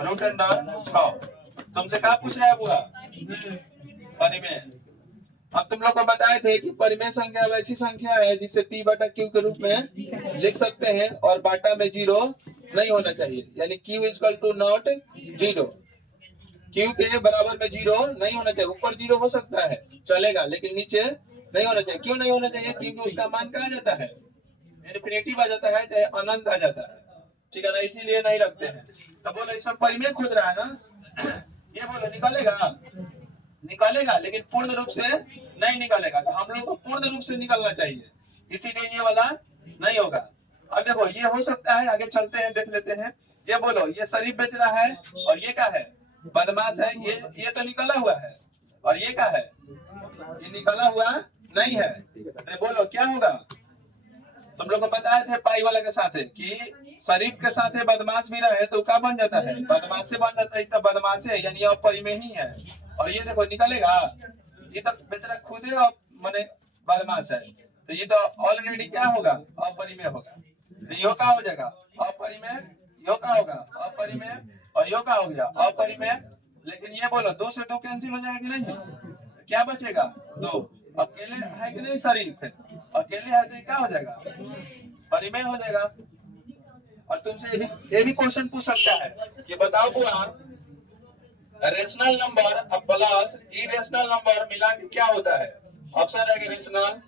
रूट अंडर 6। तुमसे क्या पूछ रहा है पूरा परिमेय। अब तुम लोग को बताए थे कि परिमेय संख्या वैसी संख्या है जिसे p बटा q के रूप में लिख सकते हैं और बाटा में 0 नहीं होना चाहिए, यानी q equal to not 0। q के बराबर में 0 नहीं होना चाहिए। ऊपर 0 हो सकता है चलेगा, लेकिन नीचे नहीं होना चाहिए। क्यों नहीं होना चाहिए? क्योंकि उसका मान क्या आ जाता है, इन्फिनिटिव आ जाता है, चाहे अनंत आ जाता है, ठीक है ना, इसीलिए नहीं रखते हैं। तो बोलो इसमें परिमेय खोज रहा है ना, ये बोलो निकालेगा निकालेगा, लेकिन पूर्ण रूप से नहीं निकालेगा। तो हम लोग को पूर्ण रूप से निकालना चाहिए, इसीलिए ये वाला नहीं होगा। अब देखो ये हो सकता है, आगे चलते हैं देख लेते हैं। ये बोलो ये शरीफ बेच रहा है और ये क्या है, बदमाश है। ये तो निकला हुआ है और ये क्या है, ये निकला हुआ नहीं है। तो बोलो क्या होगा। तुम लोग को बताए थे पाई वाला के साथ कि शरीफ के साथ बदमाश भी रहे तो क्या बन जाता है, बदमाश से बन जाता है। तो बदमाश है यानी अपरिमेय ही है। और ये देखो निकलेगा, ये तो बेचारा खुद है और माने बदमाश है, तो ये तो ऑलरेडी क्या होगा, अपरिमेय होगा। तो यो क्या हो जाएगा, अपरिमेय। यो क्या होगा, अपरिमेय। और यो क्या हो गया, अपरिमेय। लेकिन ये बोलो 2 से 2 कैंसिल हो जाएगा कि नहीं, क्या बचेगा 2। अकेले है कि नहीं शरीफ है, अकेले है तो क्या हो जाएगा, परिमेय हो जाएगा। और तुमसे ये भी क्वेश्चन पूछ सकता है कि बताओ बुआ rational number plus irrational number मिला के क्या होता है। ऑप्शन है कि रेशनल,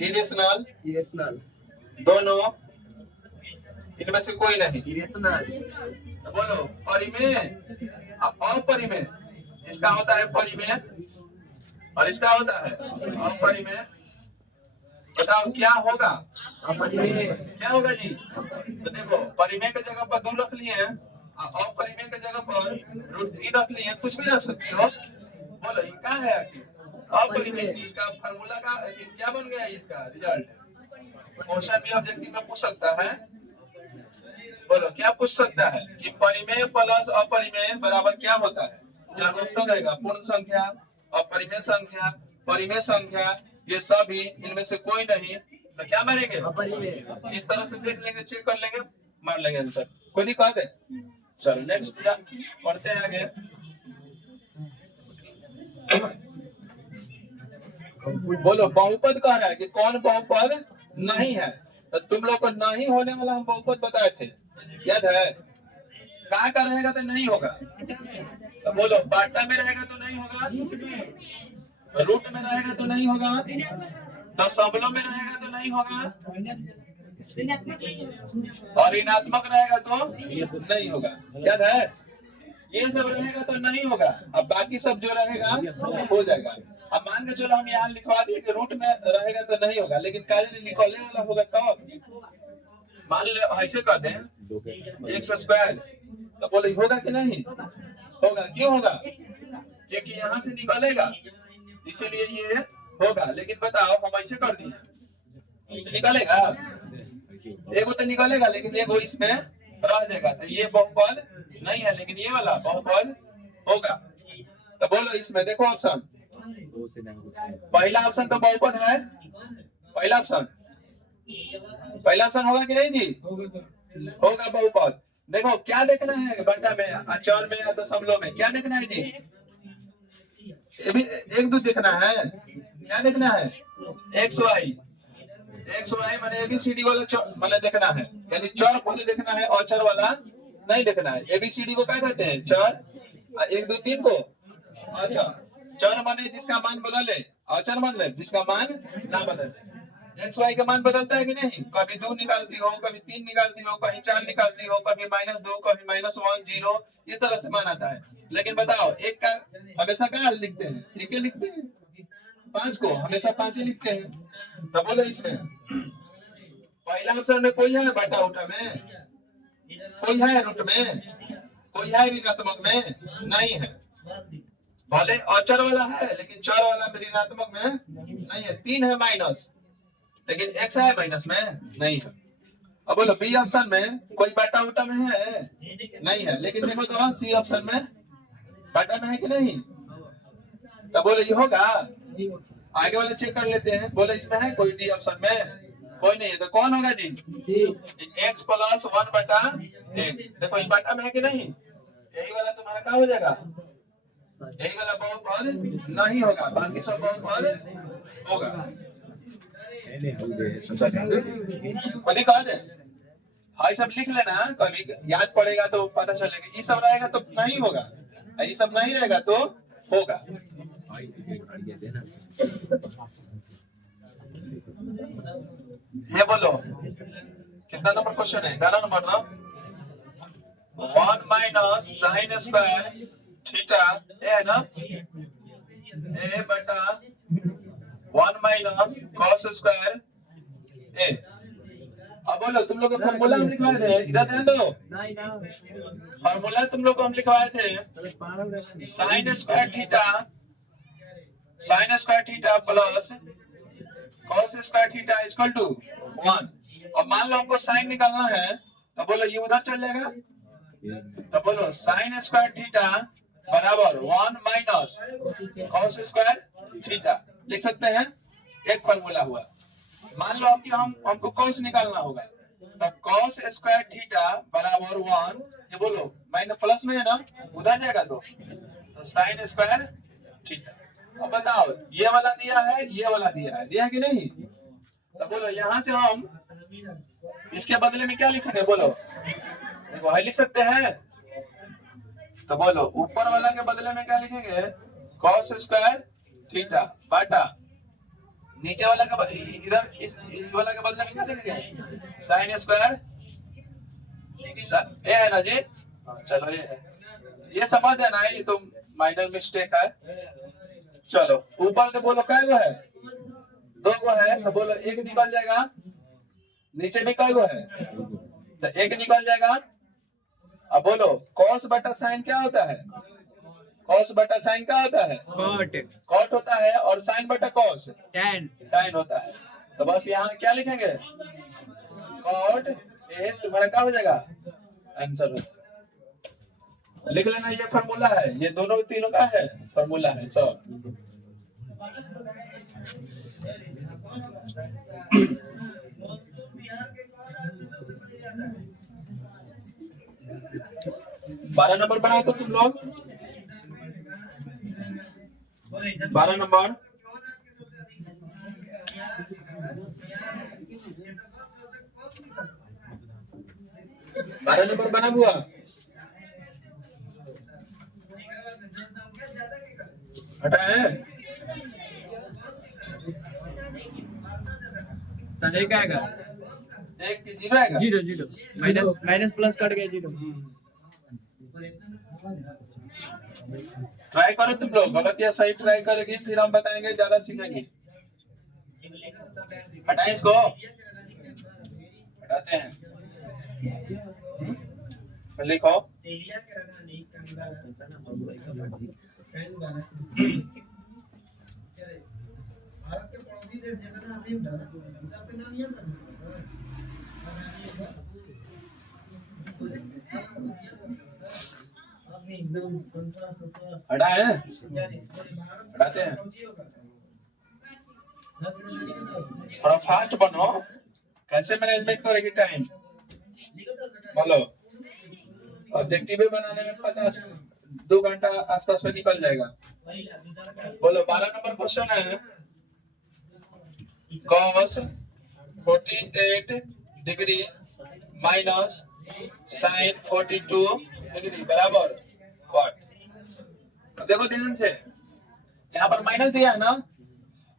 इरेशनल, इरेशनल, दोनों, इनमें से कोई नहीं। इरेशनल। तो बोलो परिमेय अपरिमेय, इसका होता है परिमेय और इसका होता है अपरिमेय। बताओ क्या होगा, अपरिमेय। क्या होगा जी। तो देखो परिमेय के जगह पर 2 रख लिए हैं, अपरिमेय के जगह पर √3 रख लिए हैं, कुछ भी रख सकती हो। बोलो ये क्या है आखिर, अपरिमेय। इसका फार्मूला का क्या बन गया इसका रिजल्ट। क्वेश्चन भी ऑब्जेक्टिव में पूछ सकता है। बोलो क्या पूछ सकता है कि परिमेय प्लस अपरिमेय बराबर क्या होता है। 4 ऑप्शन रहेगा, पूर्ण संख्या, अपरिमेय संख्या, परिमेय संख्या, ये सभी इनमें से कोई नहीं। तो क्या मारेंगे, अपरिमेय। इस तरह से देख लेंगे, चेक कर लेंगे, मार लेंगे आंसर। कोई दिक्कत है। चलो नेक्स्ट पढ़ते हैं आगे। बोलो बहुपद कह रहा है कि कौन बहुपद नहीं है। तो तुम लोग को नहीं होने वाला हम बहुपद बताए थे, याद है। कहाँ का रहेगा तो नहीं होगा। तो बोलो बाटा में रहेगा तो नहीं होगा, रूट में रहेगा तो नहीं होगा, दशमलव में रहेगा तो नहीं होगा, और ऋणात्मक रहेगा तो नहीं होगा, याद है। ये सब रहेगा तो नहीं होगा, अब बाकी सब जो रहेगा हो जाएगा। अब मान के चलो हम यहाँ लिखवा दिए कि रूट में रहेगा तो नहीं होगा, लेकिन काले निकलने वाला होगा तो मान लो ऐसे कर दें x², तो बोले होगा कि नहीं होगा। क्यों होगा, क्योंकि यहाँ से निकलेगा इसीलिए ये होगा। लेकिन बताओ हम ऐसे कर दिए निकलेगा, एगो तो निकलेगा लेकिन एगो इसमें रह जाएगा, तो ये बहुपद नहीं है, लेकिन ये वाला बहुपद होगा। तो बोलो इसमें देखो ऑप्शन, पहला ऑप्शन तो बहुपद है, पहला ऑप्शन होगा कि नहीं जी, होगा बहुपद। देखो क्या देखना है बटा में, अचर में या दशमलव में, क्या देखना है जी, ये भी 1 2 देखना है। क्या देखना है, एक्स वाई माने एबीसीडी वाला माने देखना है, यानी चर को देखना है और चर वाला नहीं देखना है। एबीसीडी को क्या कहते हैं, चर, 1 2 3 को अच्छा चर माने जिसका मान बदले, अचर मतलब जिसका मान ना बदले। एक्स वाई का मान बदलता है कि नहीं, कभी 2 निकालती हो, कभी 3 निकालती हो, कहीं 4 निकालती हो, कभी -2, कभी -1 0, इस तरह से मान आता है। लेकिन बताओ एक का हमेशा क्या लिखते हैं, ठीक है लिखते हैं, 5 को हमेशा 5 ही लिखते हैं। तो बोलो इसमें पहला ऑप्शन में कोई है बटा उठा में, कोई है रूट में, कोई है ऋणात्मक में, नहीं है। भले अचर वाला है लेकिन चर वाला में ऋणात्मक में नहीं है। 3 है माइनस, लेकिन x है माइनस में नहीं है। अब बोलो बी ऑप्शन में कोई बाटा उटा में है, नहीं है। लेकिन देखो तो सी ऑप्शन में बाटा में है कि नहीं, तो बोलो ये होगा। आगे वाला चेक कर लेते हैं, बोलो इसमें है कोई डी ऑप्शन में, कोई नहीं है तो कौन होगा जी? सी x प्लस 1 बटा x। देखो ये बटा में है कि नहीं? यही वाला तुम्हारा क्या हो जाएगा? यही वाला बहुपद नहीं होगा, बाकी सब बहुपद होगा। कोई दिक्कत है? हाँ, ये सब लिख लेना, कभी याद पड़ेगा तो पता चलेगा। ये सब रहेगा तो नहीं होगा, ये सब नहीं रहेगा तो होगा। ये बोलो कितना नंबर क्वेश्चन है? 11 नंबर ना। 1 माइनस साइन स्क्वायर थीटा ए है ना, ए बटा 1 माइनस कॉस स्क्वायर ए। अब बोलो तुम लोग को फॉर्मूला हम लिखवाए थे, इधर ध्यान दो। नहीं ना फॉर्मूला तुम लोग को हम लिखवाए थे sine square theta plus cos square theta equal to 1। अब मान लो हमको साइन निकालना है तो बोलो ये उधर चल जाएगा, तो बोलो साइन स्क्वायर थीटा बराबर 1 माइनस कॉस स्क्वायर थीटा लिख सकते हैं। एक फॉर्मूला हुआ। मान लो कि हमको कॉस निकालना होगा तो कॉस स्क्वायर थीटा बराबर 1, ये बोलो माइनस प्लस में है ना, उधर जाएगा तो साइन स्क्वायर थीटा। अब बताओ ये वाला दिया है, ये वाला दिया है कि नहीं? तो बोलो यहाँ से हम इसके बदले में क्या लिखेंगे? बोलो देखो है लिख सकते हैं। तो बोलो ऊपर वाला के बदले में क्या लिखेंगे? कॉस स्क्वायर थीटा बटा नीचे वाला का इधर इस वाला के बदले में क्या लिखेंगे? साइन स्क्वायर ए है ना जी। चलो ये है, ये समझ है ना, ये तो माइनर मिस्टेक है। चलो ऊपर के बोलो क्या गो है? 2 गो है, तो बोलो एक निकल जाएगा। नीचे भी क्या गो है? तो एक निकल जाएगा। अब बोलो कॉस बटा साइन क्या होता है? कॉस बटा साइन क्या होता है? कॉट होता है, और साइन बटा कॉस टैन होता है। तो बस यहाँ क्या लिखेंगे? कॉट ए तुम्हारा क्या हो जाएगा? आंसर हो। लिख लेना, ये फॉर्मूला है, ये दोनों तीनों का है फॉर्मूला है सब। बारह नंबर बनाए तो तुम लोग 12 नंबर बना हुआ। हटा है सर एक आएगा, एक जीरो आएगा, जीरो माइनस प्लस कट गया जीरो। ट्राई करो तुम लोग, गलत या सही ट्राई करेगी, फिर हम बताएंगे, ज्यादा सीखेंगे। हटाएं इसको, हटाते हैं। लिखो हटा है, हटाते हैं। थोड़ा फास्ट बनो, कैसे मैनेजमेंट करेगी टाइम? बोलो ऑब्जेक्टिव बनाने में 2 घंटा आसपास में निकल जाएगा। बोलो 12 नंबर क्वेश्चन है, cos 48 degree minus sin 42 degree बराबर व्हाट? अब देखो ध्यान से, यहाँ पर माइनस दिया है ना,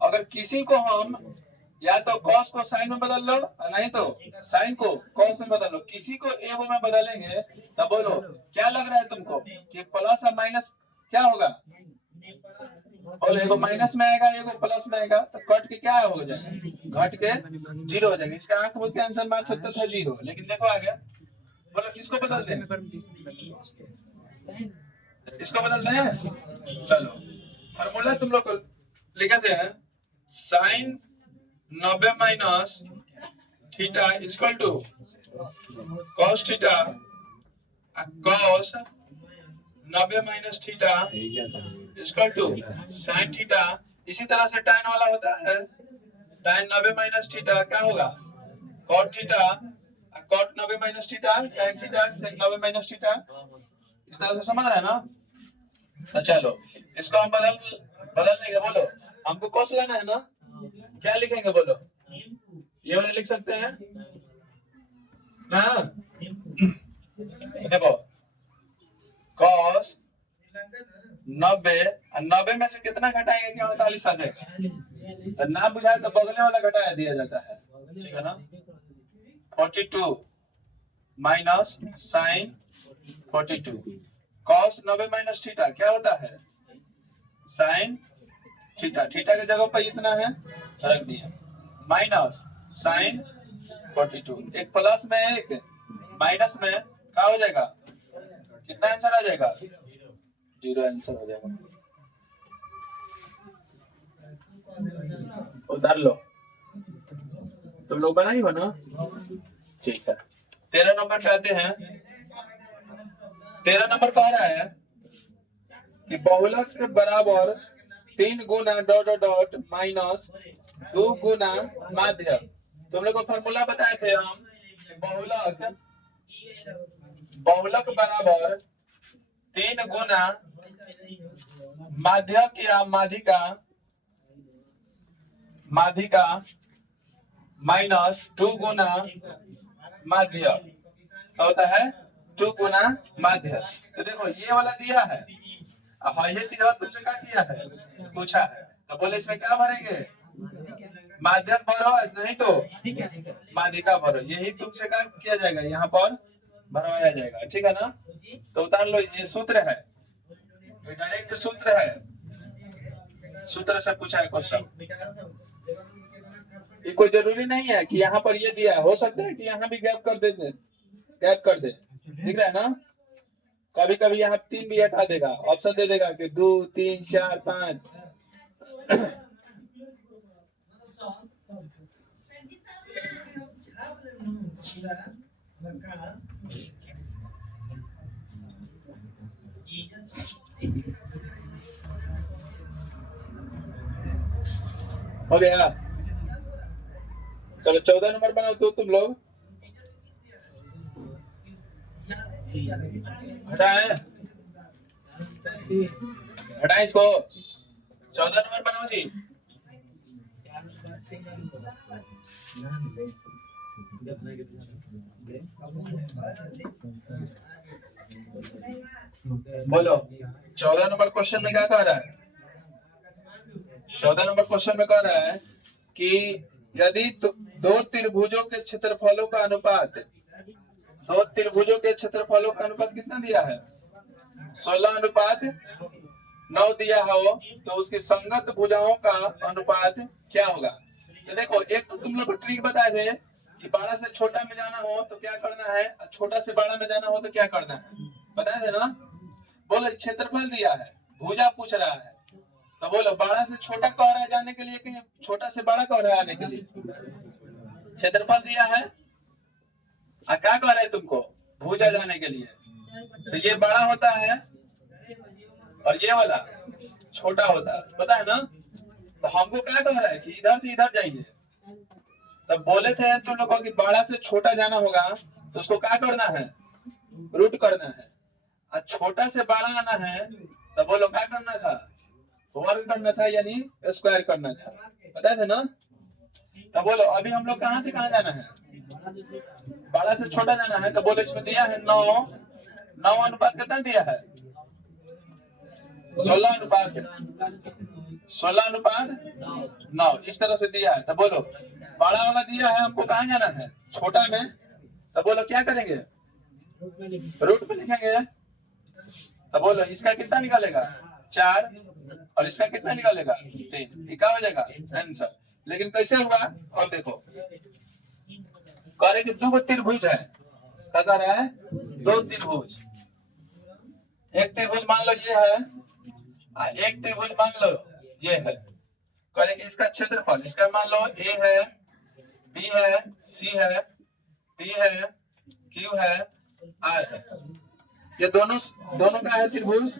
अगर किसी को हम या तो cos को sin में बदल लो, नहीं तो sin को cos में बदल लो, किसी को एगो में बदलेंगे, तब बोलो क्या लग रहा है तुमको कि प्लस और माइनस क्या होगा? बोलो एगो माइनस में आएगा, एगो प्लस में आएगा, तो कट के क्या हो जाएगा? घट के जीरो हो जाएगा। इसका आंख बोल के आंसर मार सकता था जीरो, लेकिन देखो आ गया। बोलो किसको बदल दें? इसको बदल दें। चलो फॉर्मूला तुम लोग को लिखते हैं, sine 90 minus theta equal to cos theta cos 90 minus theta equal to sine theta. इसी तरह से tan वाला होता है, tan 90 माइनस थीटा क्या होगा? Cot theta, cot 90 minus theta, tan theta sec 90 minus theta. इस तरह से समझ रहे हैं ना? तो चलो इसको हम बदल देंगे। बोलो हमको cos लेना है ना, क्या लिखेंगे बोलो? ये वाला लिख सकते हैं ना? देखो cos 90 में से कितना घटाएंगे कि 48 आ जाएगा? तो ना बुझाए तो बगले वाला घटाया दिया जाता है, ठीक है ना? 42 minus sine 42, cos 90 minus theta क्या होता है? Sine theta. थीटा की जगह पर इतना है रख दिया, माइनस साइन 42। एक प्लस में एक माइनस में क्या हो जाएगा? कितना आंसर आ जाएगा? 0 आंसर हो जाएगा। उधर लो, तुम लोग बनाई हो ना? ठीक है। 13 नंबर पे आते हैं। 13 नंबर कह रहा है कि बहुलक के बराबर 3 गुना डॉट डॉट डॉट माइनस 2 गुना माध्य। तुम लोग को फॉर्मूला बताए थे हम, बहुलक बराबर 3 गुना माध्यक या माध्यिका माइनस 2 गुना माध्य होता है 2 गुना माध्य। तो देखो ये वाला दिया है, हाँ ये चीज तुमसे क्या किया है, पूछा है। तो बोले इसमें क्या भरेंगे? माध्यक भरो, नहीं तो माध्यिका भरो। यही तुमसे क्या किया जाएगा, यहाँ पर भरवाया जाएगा, ठीक है ना? तो उतार लो, ये सूत्र है, डायरेक्ट सूत्र है, सूत्र से पूछा है क्वेश्चन। ये कोई जरूरी नहीं है कि यहाँ पर ये दिया है, हो सकता है कि यहाँ भी गैप कर दे, दिख रहा है ना? कभी कभी यहाँ 3 भी हटा देगा, ऑप्शन दे देगा कि 2 3 4 5। हो गया? चलो 14 नंबर बनाओ तो तुम लोग। हटाए इसको। 14 नंबर बनाओ जी। बोलो 14 नंबर क्वेश्चन में क्या कह रहा है? 14 नंबर क्वेश्चन में कह रहा है कि यदि दो त्रिभुजों के क्षेत्रफलों का अनुपात, कितना दिया है? 16:9 दिया हो, तो उसकी संगत भुजाओं का अनुपात क्या होगा? तो देखो एक तो तुम लोग को ट्रिक बताए थे कि बड़ा से छोटा में जाना हो तो क्या करना है, छोटा से बड़ा में जाना हो तो क्या करना है, बताए थे ना? बोलो क्षेत्रफल दिया है, भुजा पूछ रहा है, तो बोलो बड़ा से छोटा कह रहा है जाने के लिए कि छोटा से बड़ा कह रहा है आने के लिए? क्षेत्रफल दिया है, क्या कह रहा है तुमको? भुजा जाने के लिए। तो ये बड़ा होता है और ये वाला छोटा होता है, पता है ना? तो हमको क्या कह रहा है कि इधर से इधर जाइए। तब बोले थे तुम लोगों की बड़ा से छोटा जाना होगा तो उसको क्या करना है? रूट करना है। और छोटा से बड़ा आना है तो बोलो क्या करना था? वर्ग करना था, यानी स्क्वायर करना था, पता है ना? तो बोलो अभी हम लोग कहाँ से कहाँ जाना है? बड़ा से छोटा जाना है। तो बोलो इसमें दिया है 9 अनुपात कितना दिया है? 16:9, इस तरह से दिया है। तो बोलो बड़ा वाला दिया है, हमको कहाँ जाना है? छोटा में। तो बोलो क्या करेंगे? रूट में लिखेंगे। तो बोलो इसका कितना निकालेगा? 4, और इसका कितना निकालेगा? 3। क्या हो जाएगा आंसर? लेकिन कैसे हुआ? और देखो कह रहे कि 2 त्रिभुज है, क्या कह रहा है? 2 त्रिभुज, एक त्रिभुज मान लो ये है, एक त्रिभुज मान लो ये है। कह रहे कि इसका क्षेत्रफल, इसका मान लो ए है, बी है, सी है, डी है, क्यू है, आर है। ये दोनों का है त्रिभुज।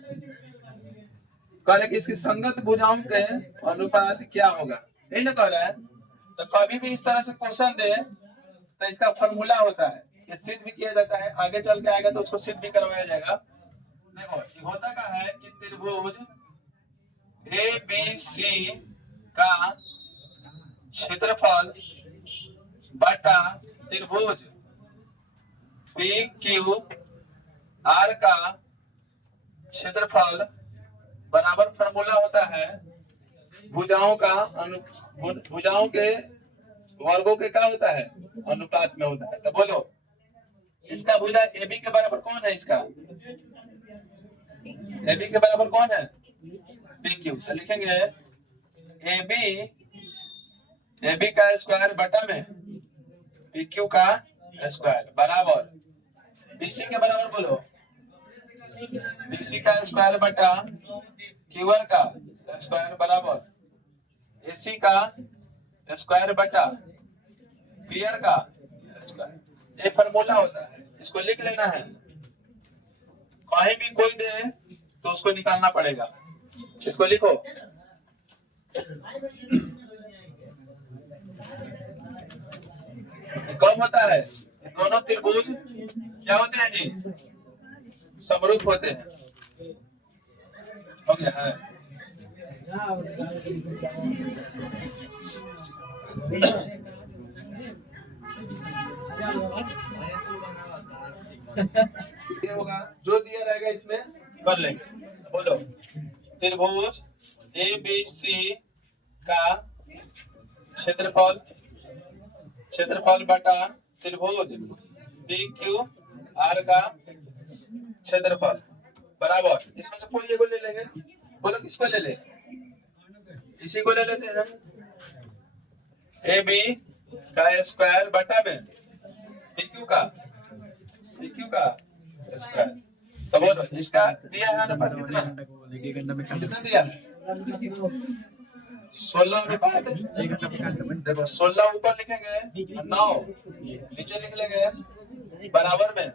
कह रहे कि इसकी संगत भुजाओं के अनुपात क्या होगा, यही ना कह रहा है? तो कभी भी इस तरह से क्वेश्चन दे तो इसका फॉर्मूला होता है, ये सिद्ध भी किया जाता है, आगे चल के आएगा तो उसको सिद्ध भी करवाया जाएगा। देखो ये होता क्या है कि त्रिभुज ए बी सी का क्षेत्रफल बटा त्रिभुज पी क्यू आर का क्षेत्रफल बराबर फॉर्मूला होता है भुजाओं का भुजाओं के वर्गों के क्या होता है, अनुपात में होता है। तो बोलो इसका भुजा ए बी के बराबर कौन है, इसका ए बी के बराबर कौन है, पी क्यू। तो लिखेंगे ए बी का स्क्वायर बटा में पी क्यू का स्क्वायर बराबर बीसी के बराबर बोलो बीसी का स्क्वायर बटा क्यूआर का स्क्वायर बराबर एसी का स्क्वायर बटा पीआर का स्क्वायर। ये फॉर्मूला होता है, इसको लिख लेना है, कहीं भी कोई दे तो उसको निकालना पड़ेगा। इसको लिखो कब होता है, दोनों त्रिभुज क्या होते हैं जी, समरूप होते हैं। हो गया है। ये होगा जो दिया रहेगा इसमें कर लेंगे। बोलो त्रिभुज ए बी सी का क्षेत्रफल बटा त्रिभुज पी क्यू आर का क्षेत्रफल बराबर, इसमें से कोई एगो ले लेंगे। बोलो किसको ले ले, इसी को ले लेते हैं, ए बी का स्क्वायर बटा में पी क्यू का स्क्वायर। तो बोलो इसका दिया है अनुपात कितना दिया, 16 अनुपात। देखो 16 ऊपर लिखेंगे 9 नीचे लिख लेंगे बराबर में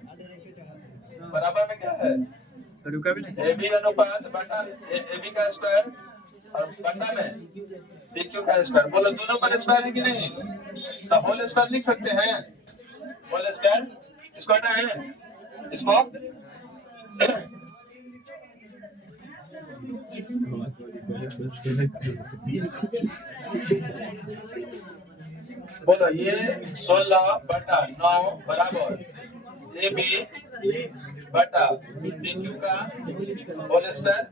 क्या है, ए बी अनुपात बटा ए बी का स्क्वायर और बटा में पी क्यू का स्क्वायर। बोलो दोनों पर स्क्वायर है कि नहीं, तो होल स्क्वायर लिख सकते हैं, होल स्क्वायर इसको हटा है इसको बोलो ये 16 बटा 9 बराबर ए बी बटा पी क्यू का होल स्क्वायर।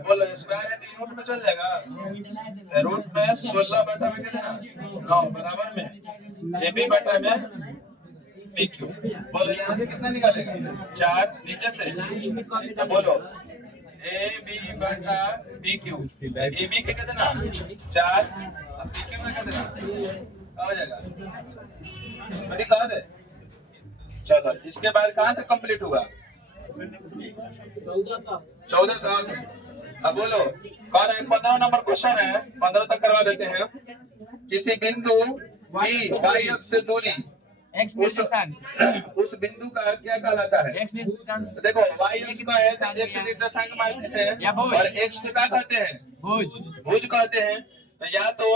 बोलो स्क्वायर है तो रूट में चल जाएगा, रूट में 16 बटा में कितना 9 बराबर में ए बी बटा में पी क्यू। बोलो यहाँ से कितना निकालेगा 4 नीचे से, तो बोलो ए बी बटा पी क्यू, ए बी के कितना 4 और पी क्यू का कितना हो जाएगा कहा दे। चलो इसके बाद कहाँ तक कंप्लीट हुआ 14 तक। अब बोलो कौन है, 15 नंबर क्वेश्चन है, 15 तक करवा देते हैं। किसी बिंदु वाई अक्ष से दूरी उस बिंदु का क्या कहलाता है, देखो वाई अक्ष का है तो एक्स निर्देशांक मानते हैं और एक्स को क्या कहते हैं, भुज कहते हैं। तो या तो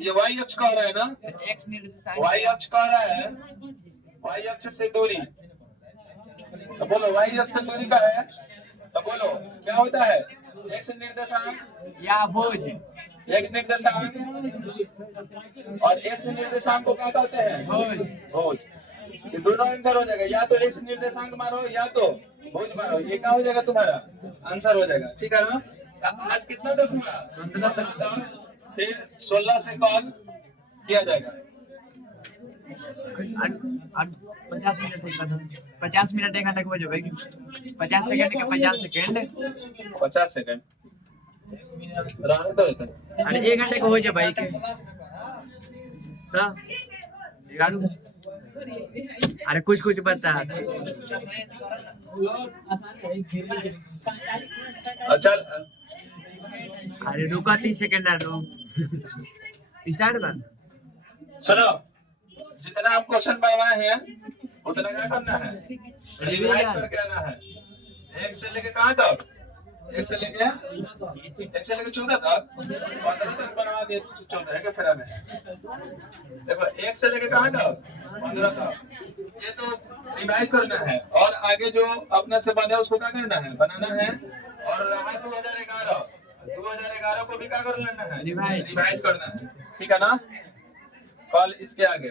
ये वाई अक्ष कह रहा है ना, वाई अक्ष कह रहा है वाई अक्ष से दूरी, तो बोलो वाई अक्ष से दूरी का है, तो बोलो क्या होता है, एक्स निर्देशांक या भुज, एक निर्देशांक और एक्स निर्देशांक को क्या कहते हैं, भुज। ये दोनों आंसर हो जाएगा, या तो एक्स निर्देशांक मारो या तो भुज मारो, ये क्या हो जाएगा तुम्हारा आंसर हो जाएगा। ठीक है ना, आज कितना तक हुआ, फिर 16 से कॉल किया जाएगा। 50 मिनट 1 घंटा हो जाएगा, 50 सेकंड के 50 सेकंड रहने दो इतना, अरे 1 घंटे को हो जाए भाई के अरे कुछ बता। अच्छा अरे रुका 30 सेकंड स्टार्ट कर। सुनो जितना आप क्वेश्चन बनवाए हैं उतना क्या करना है, रिवाइज करके आना है, 1 से लेके कहाँ तक एक से लेके 14 तक 15 तक बनवा दिए 14 के फेरा में। देखो एक से लेके कहाँ तक 15 तक, ये तो रिवाइज करना है और आगे जो अपना से बना उसको क्या करना है, बनाना है। और रहा 2011 को भी क्या कर लेना है, रिवाइज करना है, ठीक है ना। कल इसके आगे